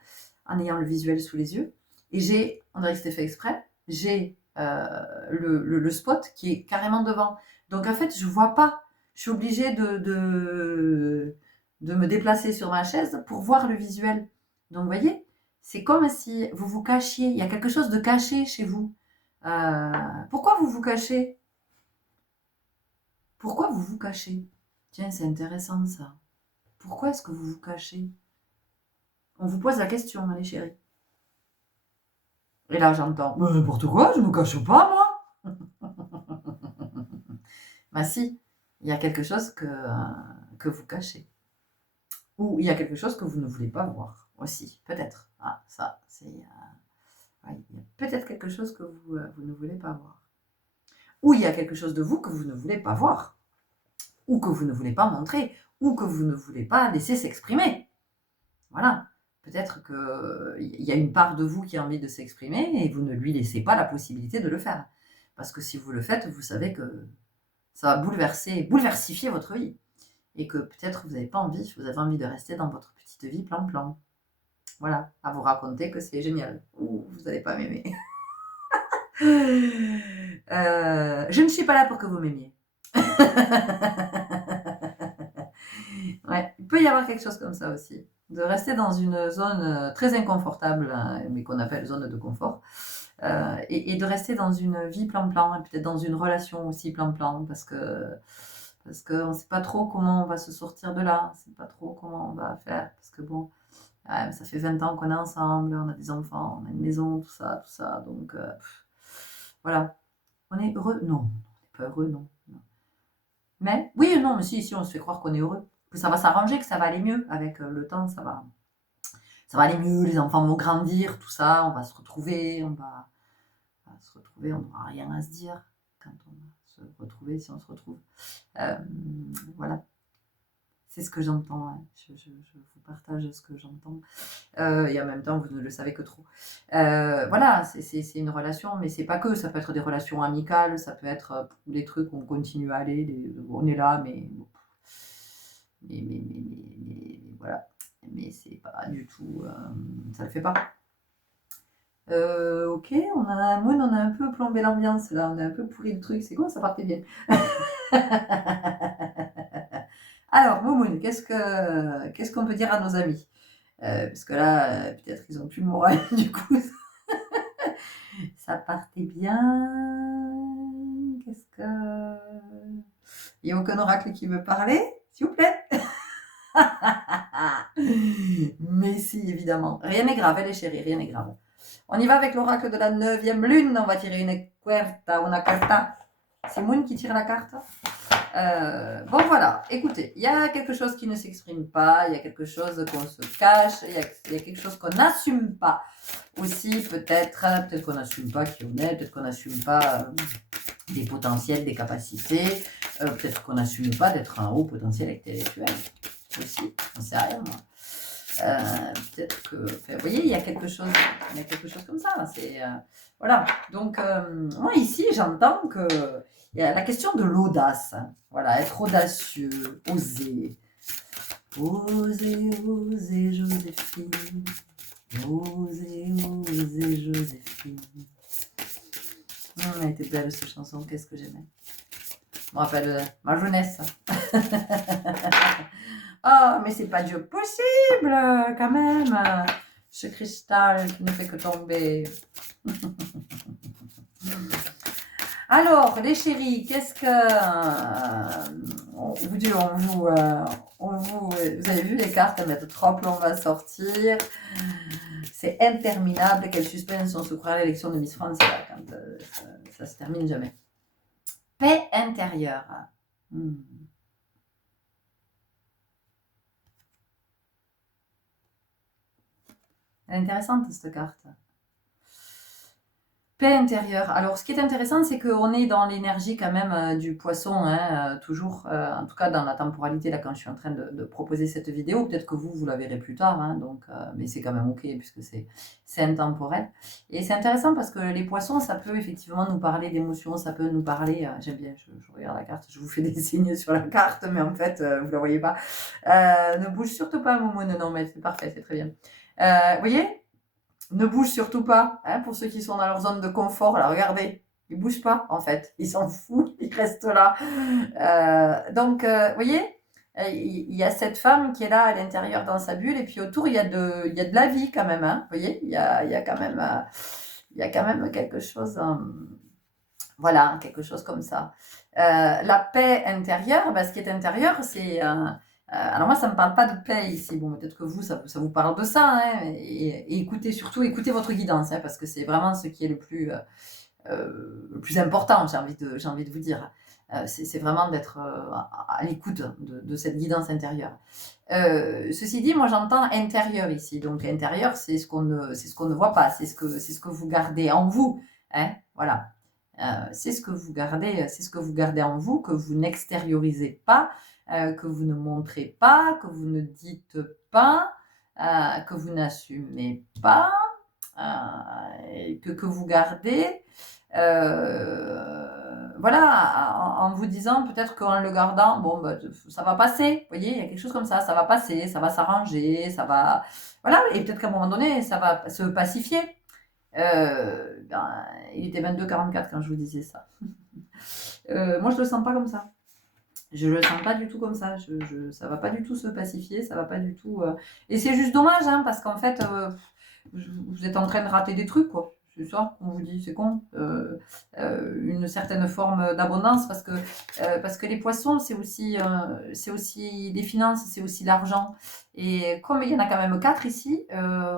en ayant le visuel sous les yeux. Et j'ai, on dirait que c'était fait exprès, j'ai le spot qui est carrément devant. Donc en fait, je vois pas. Je suis obligée de me déplacer sur ma chaise pour voir le visuel. Donc vous voyez, c'est comme si vous vous cachiez. Il y a quelque chose de caché chez vous. Pourquoi vous vous cachez? Pourquoi vous vous cachez? Tiens, c'est intéressant ça. Pourquoi est-ce que vous vous cachez? On vous pose la question, allez chérie. Et là, j'entends, n'importe quoi, je me cache pas, moi. Bah si, il y a quelque chose que vous cachez. Ou il y a quelque chose que vous ne voulez pas voir aussi, peut-être. Ah, ça, c'est... ouais, il y a peut-être quelque chose que vous ne voulez pas voir. Ou il y a quelque chose de vous que vous ne voulez pas voir. Ou que vous ne voulez pas montrer. Ou que vous ne voulez pas laisser s'exprimer. Voilà. Peut-être qu'il y a une part de vous qui a envie de s'exprimer et vous ne lui laissez pas la possibilité de le faire. Parce que si vous le faites, vous savez que ça va bouleversifier votre vie. Et que peut-être vous n'avez pas envie, vous avez envie de rester dans votre petite vie plan-plan. Voilà, à vous raconter que c'est génial. Ouh, vous n'allez pas m'aimer. Je ne suis pas là pour que vous m'aimiez. Ouais, il peut y avoir quelque chose comme ça aussi. De rester dans une zone très inconfortable, mais qu'on appelle zone de confort. Et de rester dans une vie plan-plan, et peut-être dans une relation aussi plan-plan, parce qu'on ne sait pas trop comment on va se sortir de là, on ne sait pas trop comment on va faire, parce que bon, ça fait 20 ans qu'on est ensemble, on a des enfants, on a une maison, tout ça, donc voilà. On est heureux? Non, on n'est pas heureux, non. Mais, oui et non, mais si, on se fait croire qu'on est heureux, que ça va s'arranger, que ça va aller mieux, avec le temps, ça va aller mieux, les enfants vont grandir, tout ça, on va se retrouver, on n'aura rien à se dire quand on va se retrouver, si on se retrouve. Voilà. C'est ce que j'entends. Hein. Je vous partage ce que j'entends. Et en même temps, vous ne le savez que trop. Voilà, c'est une relation, mais c'est pas que. Ça peut être des relations amicales, ça peut être des trucs où on continue à aller. On est là, mais voilà. Mais c'est pas du tout. Ça le fait pas. Ok, on a un peu plombé l'ambiance là, on a un peu pourri le truc, c'est bon, ça partait bien. Alors, Moumoun, qu'est-ce qu'on peut dire à nos amis? Parce que là, peut-être qu'ils n'ont plus le moral, du coup. Ça partait bien. Qu'est-ce que... Il n'y a aucun oracle qui veut parler, s'il vous plaît? Mais si, évidemment. Rien n'est grave, les chéris, rien n'est grave. On y va avec l'oracle de la 9e lune. On va tirer una carta. C'est Moon qui tire la carte. Bon, voilà. Écoutez, il y a quelque chose qui ne s'exprime pas. Il y a quelque chose qu'on se cache. Il y a quelque chose qu'on n'assume pas. Aussi, peut-être qu'on n'assume pas qui on est. Peut-être qu'on n'assume pas des potentiels, des capacités. Peut-être qu'on n'assume pas d'être un haut potentiel intellectuel. Aussi, on ne sait rien, moi. Peut-être que, vous voyez, il y a quelque chose comme ça. C'est voilà. Donc moi ici, j'entends que il y a la question de l'audace. Voilà, être audacieux, oser. Osez, osez, Joséphine. Osez, osez, Joséphine. Elle était belle cette chanson, qu'est-ce que j'aimais. Je me rappelle ma jeunesse. Oh, mais c'est pas Dieu possible, quand même. Ce cristal qui ne fait que tomber. Alors, les chéris, qu'est-ce que... vous avez vu les cartes, elles mettent 3 plombs à sortir. C'est interminable. Quel suspense, on se croirait à l'élection de Miss France, là, quand ça se termine jamais. Paix intérieure. Elle est intéressante, cette carte. Paix intérieure. Alors, ce qui est intéressant, c'est qu'on est dans l'énergie quand même du poisson, hein, toujours, en tout cas dans la temporalité, là, quand je suis en train de proposer cette vidéo. Peut-être que vous la verrez plus tard, hein, donc, mais c'est quand même OK, puisque c'est intemporel. Et c'est intéressant parce que les poissons, ça peut effectivement nous parler d'émotions, ça peut nous parler... j'aime bien, je regarde la carte, je vous fais des signes sur la carte, mais en fait, vous ne la voyez pas. Ne bouge surtout pas, Momo, non, mais c'est parfait, c'est très bien. Vous voyez ? Ne bouge surtout pas, hein, pour ceux qui sont dans leur zone de confort. Là, regardez, ils ne bougent pas, en fait. Ils s'en foutent, ils restent là. Donc, vous voyez, il y a cette femme qui est là à l'intérieur dans sa bulle, et puis autour, il y a de la vie quand même. Hein, vous voyez, il y a quand même quelque chose... voilà, quelque chose comme ça. La paix intérieure, ce qui est intérieur, c'est... alors moi, ça ne me parle pas de paix ici. Bon, peut-être que vous, ça vous parle de ça. Hein, et écoutez, surtout, écoutez votre guidance, hein, parce que c'est vraiment ce qui est le plus important, j'ai envie de vous dire. C'est vraiment d'être à l'écoute de cette guidance intérieure. Ceci dit, moi, j'entends intérieur ici. Donc, intérieur, c'est ce qu'on ne voit pas. C'est ce que vous gardez en vous. Hein, voilà. C'est ce que vous gardez en vous, que vous n'extériorisez pas, que vous ne montrez pas, que vous ne dites pas, que vous n'assumez pas, que vous gardez, voilà, en vous disant peut-être qu'en le gardant, bon, ça va passer, vous voyez, il y a quelque chose comme ça va passer, ça va s'arranger, ça va... Voilà, et peut-être qu'à un moment donné, ça va se pacifier. Il était 22h44 quand je vous disais ça. Moi, je ne le sens pas comme ça. Je le sens pas du tout comme ça. Ça va pas du tout se pacifier, ça va pas du tout... Et c'est juste dommage, hein, parce qu'en fait, vous êtes en train de rater des trucs, quoi. C'est ça, on vous dit, c'est con. Une certaine forme d'abondance, parce que les poissons, c'est aussi les finances, c'est aussi l'argent. Et comme il y en a quand même 4 ici,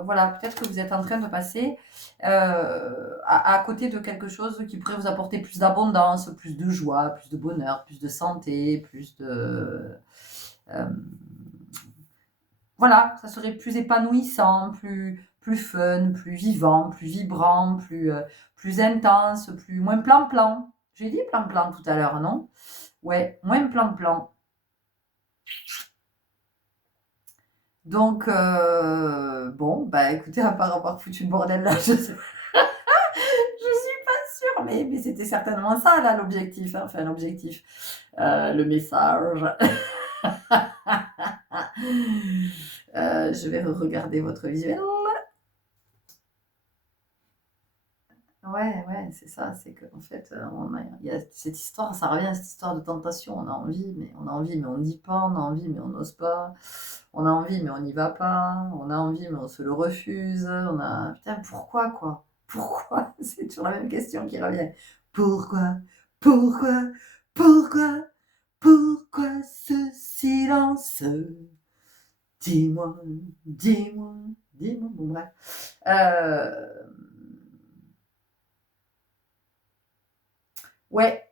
voilà, peut-être que vous êtes en train de passer à côté de quelque chose qui pourrait vous apporter plus d'abondance, plus de joie, plus de bonheur, plus de santé, plus de... voilà, ça serait plus épanouissant, plus fun, plus vivant, plus vibrant, plus intense, moins plan-plan. J'ai dit plan-plan tout à l'heure, non? Ouais, moins plan-plan. Donc, bon, écoutez, à part avoir foutu le bordel là, je suis pas sûre, mais c'était certainement ça, là, l'objectif, hein, enfin, l'objectif, le message. Je vais regarder votre visuel. Ouais, c'est ça, c'est qu'en fait, il y a cette histoire, ça revient à cette histoire de tentation. On a envie, mais on ne dit pas, on a envie, mais on n'ose pas, on a envie, mais on n'y va pas, on a envie, mais on se le refuse, putain, pourquoi, quoi? Pourquoi? C'est toujours la même question qui revient. Pourquoi? Pourquoi? Pourquoi? Pourquoi ce silence? Dis-moi, dis-moi, dis-moi. Bon, bref. Ouais,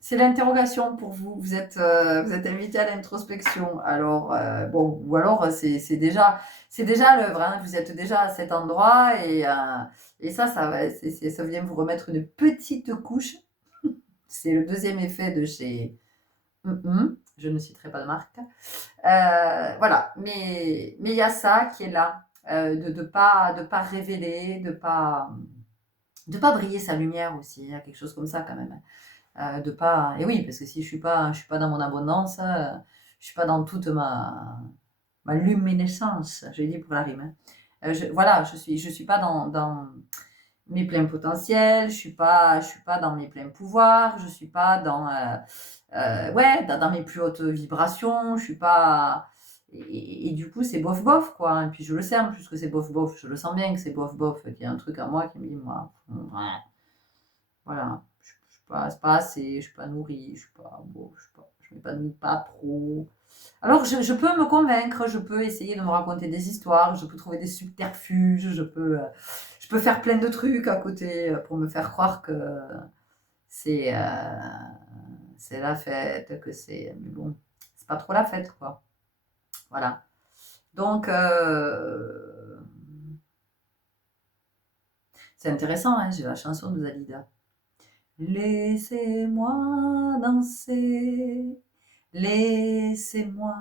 c'est l'interrogation pour vous. Vous êtes invité à l'introspection. Alors, bon, ou alors c'est déjà l'œuvre. Hein. Vous êtes déjà à cet endroit et ça vient vous remettre une petite couche. C'est le deuxième effet de chez... je ne citerai pas de marque. Voilà, mais il y a ça qui est là, de pas révéler, de pas briller sa lumière aussi. Il y a quelque chose comme ça quand même. De pas... Et oui, parce que si je suis pas dans mon abondance, je suis pas dans toute ma luminescence, j'ai dit pour la rime. Hein. Voilà, je suis pas dans mes pleins potentiels, je suis pas dans mes pleins pouvoirs, je suis pas dans, ouais, dans mes plus hautes vibrations, je suis pas. Et du coup, c'est bof bof, quoi. Et puis je le sais en plus que c'est bof bof, je le sens bien que c'est bof bof, qu'il y a un truc à moi qui me dit, moi, ouais, voilà, je suis pas assez, je suis pas nourrie, je suis pas beau, je m'épanouis pas trop. Alors, je peux me convaincre, je peux essayer de me raconter des histoires, je peux trouver des subterfuges, je peux faire plein de trucs à côté pour me faire croire que c'est c'est la fête, que c'est. Mais bon, c'est pas trop la fête, quoi. Voilà. Donc, c'est intéressant, hein, j'ai la chanson de Dalida. Laissez-moi danser, laissez-moi.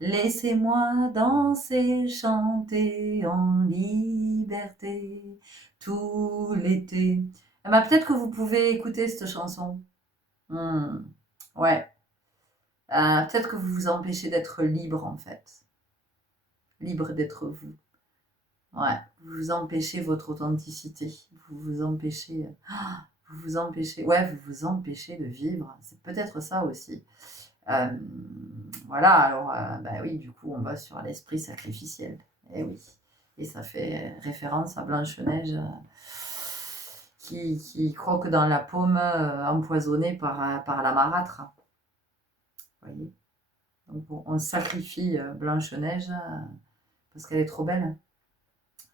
Laissez-moi danser, chanter en liberté tout l'été. Eh ben, peut-être que vous pouvez écouter cette chanson. Hmm, ouais. Peut-être que vous vous empêchez d'être libre en fait. Libre d'être vous. Ouais. Vous vous empêchez votre authenticité. Vous vous empêchez. Ouais, vous vous empêchez de vivre. C'est peut-être ça aussi. Euh, voilà, alors, bah oui, du coup, on va sur l'esprit sacrificiel. Et oui. Et ça fait référence à Blanche-Neige qui croque dans la paume empoisonnée par la marâtre. Vous voyez. Donc, on sacrifie Blanche-Neige parce qu'elle est trop belle.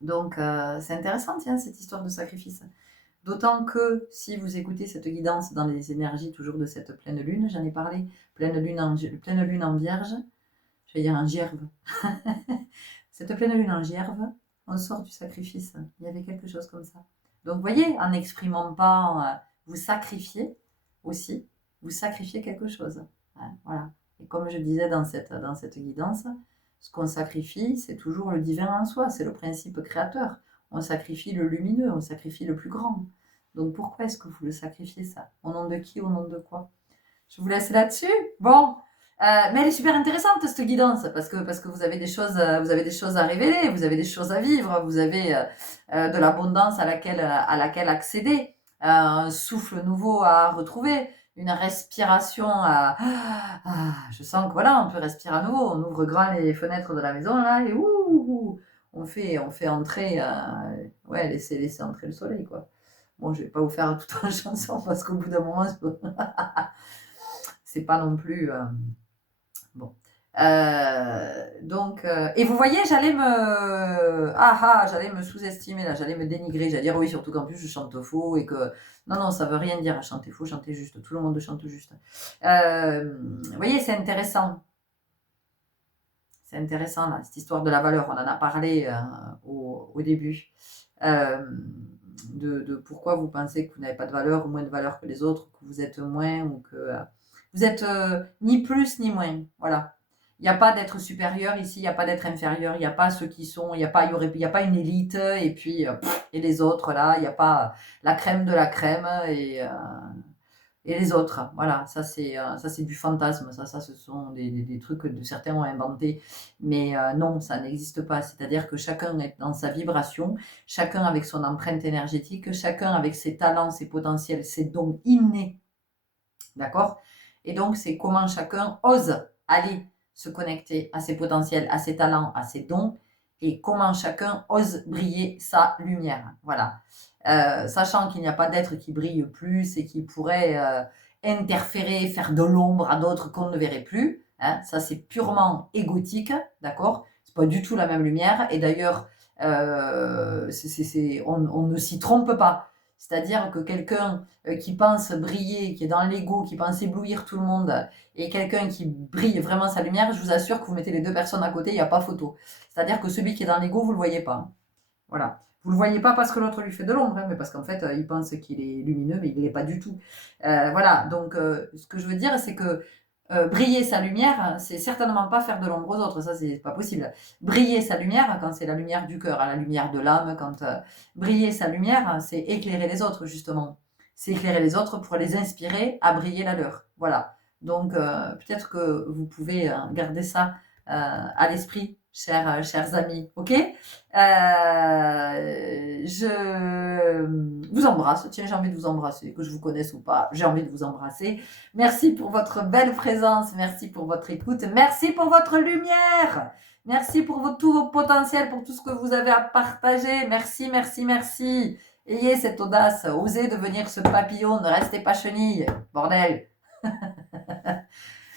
Donc, c'est intéressant, tiens, cette histoire de sacrifice. D'autant que si vous écoutez cette guidance dans les énergies toujours de cette pleine lune, j'en ai parlé, pleine lune en vierge, je vais dire en gerve. Cette pleine lune en gerve, on sort du sacrifice. Il y avait quelque chose comme ça. Donc, vous voyez, en n'exprimant pas, vous sacrifiez aussi, vous sacrifiez quelque chose. Hein, voilà. Et comme je disais dans cette guidance, ce qu'on sacrifie, c'est toujours le divin en soi, c'est le principe créateur. On sacrifie le lumineux, on sacrifie le plus grand. Donc pourquoi est-ce que vous le sacrifiez ça? Au nom de qui, au nom de quoi? Je vous laisse là-dessus. Bon, mais elle est super intéressante cette guidance parce que vous avez des choses à révéler, vous avez des choses à vivre, vous avez de l'abondance à laquelle accéder, un souffle nouveau à retrouver, une respiration je sens que voilà, on peut respirer à nouveau, on ouvre grand les fenêtres de la maison là et on fait entrer, ouais, laisser entrer le soleil quoi. Bon, je vais pas vous faire toute la chanson parce qu'au bout d'un moment, c'est pas non plus bon. Donc, et vous voyez, j'allais me sous-estimer là, j'allais me dénigrer, j'allais dire oui, surtout qu'en plus je chante faux et que non, ça veut rien dire à chanter faux, chanter juste. Tout le monde chante juste. Vous voyez, c'est intéressant. C'est intéressant là, cette histoire de la valeur. On en a parlé au début. De pourquoi vous pensez que vous n'avez pas de valeur ou moins de valeur que les autres, que vous êtes moins ou que vous êtes ni plus ni moins. Voilà. Il n'y a pas d'être supérieur ici, il n'y a pas d'être inférieur, il n'y a pas ceux qui sont, il y a pas une élite et puis et les autres là, il n'y a pas la crème de la crème et les autres. Voilà, ça c'est du fantasme, ça ce sont des trucs que certains ont inventés, mais non, ça n'existe pas. C'est-à-dire que chacun est dans sa vibration, chacun avec son empreinte énergétique, chacun avec ses talents, ses potentiels, ses dons innés, d'accord? Et donc c'est comment chacun ose aller se connecter à ses potentiels, à ses talents, à ses dons, et comment chacun ose briller sa lumière. Voilà. Sachant qu'il n'y a pas d'être qui brille plus et qui pourrait interférer, faire de l'ombre à d'autres qu'on ne verrait plus. Hein. Ça, c'est purement égotique, d'accord? C'est pas du tout la même lumière. Et d'ailleurs, on ne s'y trompe pas. C'est-à-dire que quelqu'un qui pense briller, qui est dans l'ego, qui pense éblouir tout le monde, et quelqu'un qui brille vraiment sa lumière, je vous assure que vous mettez les deux personnes à côté, il n'y a pas photo. C'est-à-dire que celui qui est dans l'ego, vous ne le voyez pas. Voilà. Vous ne le voyez pas parce que l'autre lui fait de l'ombre, hein, mais parce qu'en fait, il pense qu'il est lumineux, mais il ne l'est pas du tout. Voilà, donc ce que je veux dire, c'est que briller sa lumière, c'est certainement pas faire de l'ombre aux autres, ça c'est pas possible. Briller sa lumière, quand c'est la lumière du cœur, la lumière de l'âme, quand briller sa lumière, c'est éclairer les autres, justement. C'est éclairer les autres pour les inspirer à briller la leur. Voilà. Donc peut-être que vous pouvez garder ça à l'esprit, chers amis, ok. Je vous embrasse, tiens, j'ai envie de vous embrasser, que je vous connaisse ou pas, j'ai envie de vous embrasser. Merci pour votre belle présence, merci pour votre écoute, merci pour votre lumière, merci pour tous vos potentiels, pour tout ce que vous avez à partager, merci, merci, merci. Ayez cette audace, osez devenir ce papillon, ne restez pas chenille, bordel.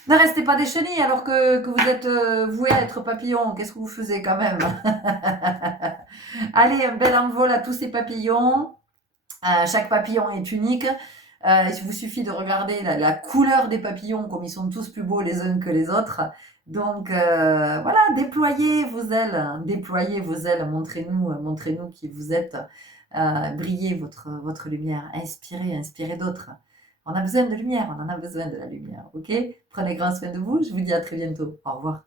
Ne restez pas des chenilles alors que vous êtes voué à être papillon. Qu'est-ce que vous faisiez quand même? Allez, un bel envol à tous ces papillons. Chaque papillon est unique. Il vous suffit de regarder la couleur des papillons, comme ils sont tous plus beaux les uns que les autres. Donc voilà, déployez vos ailes, montrez-nous qui vous êtes. Brillez votre lumière, inspirez d'autres. On a besoin de lumière, on en a besoin de la lumière, ok? Prenez grand soin de vous, je vous dis à très bientôt. Au revoir.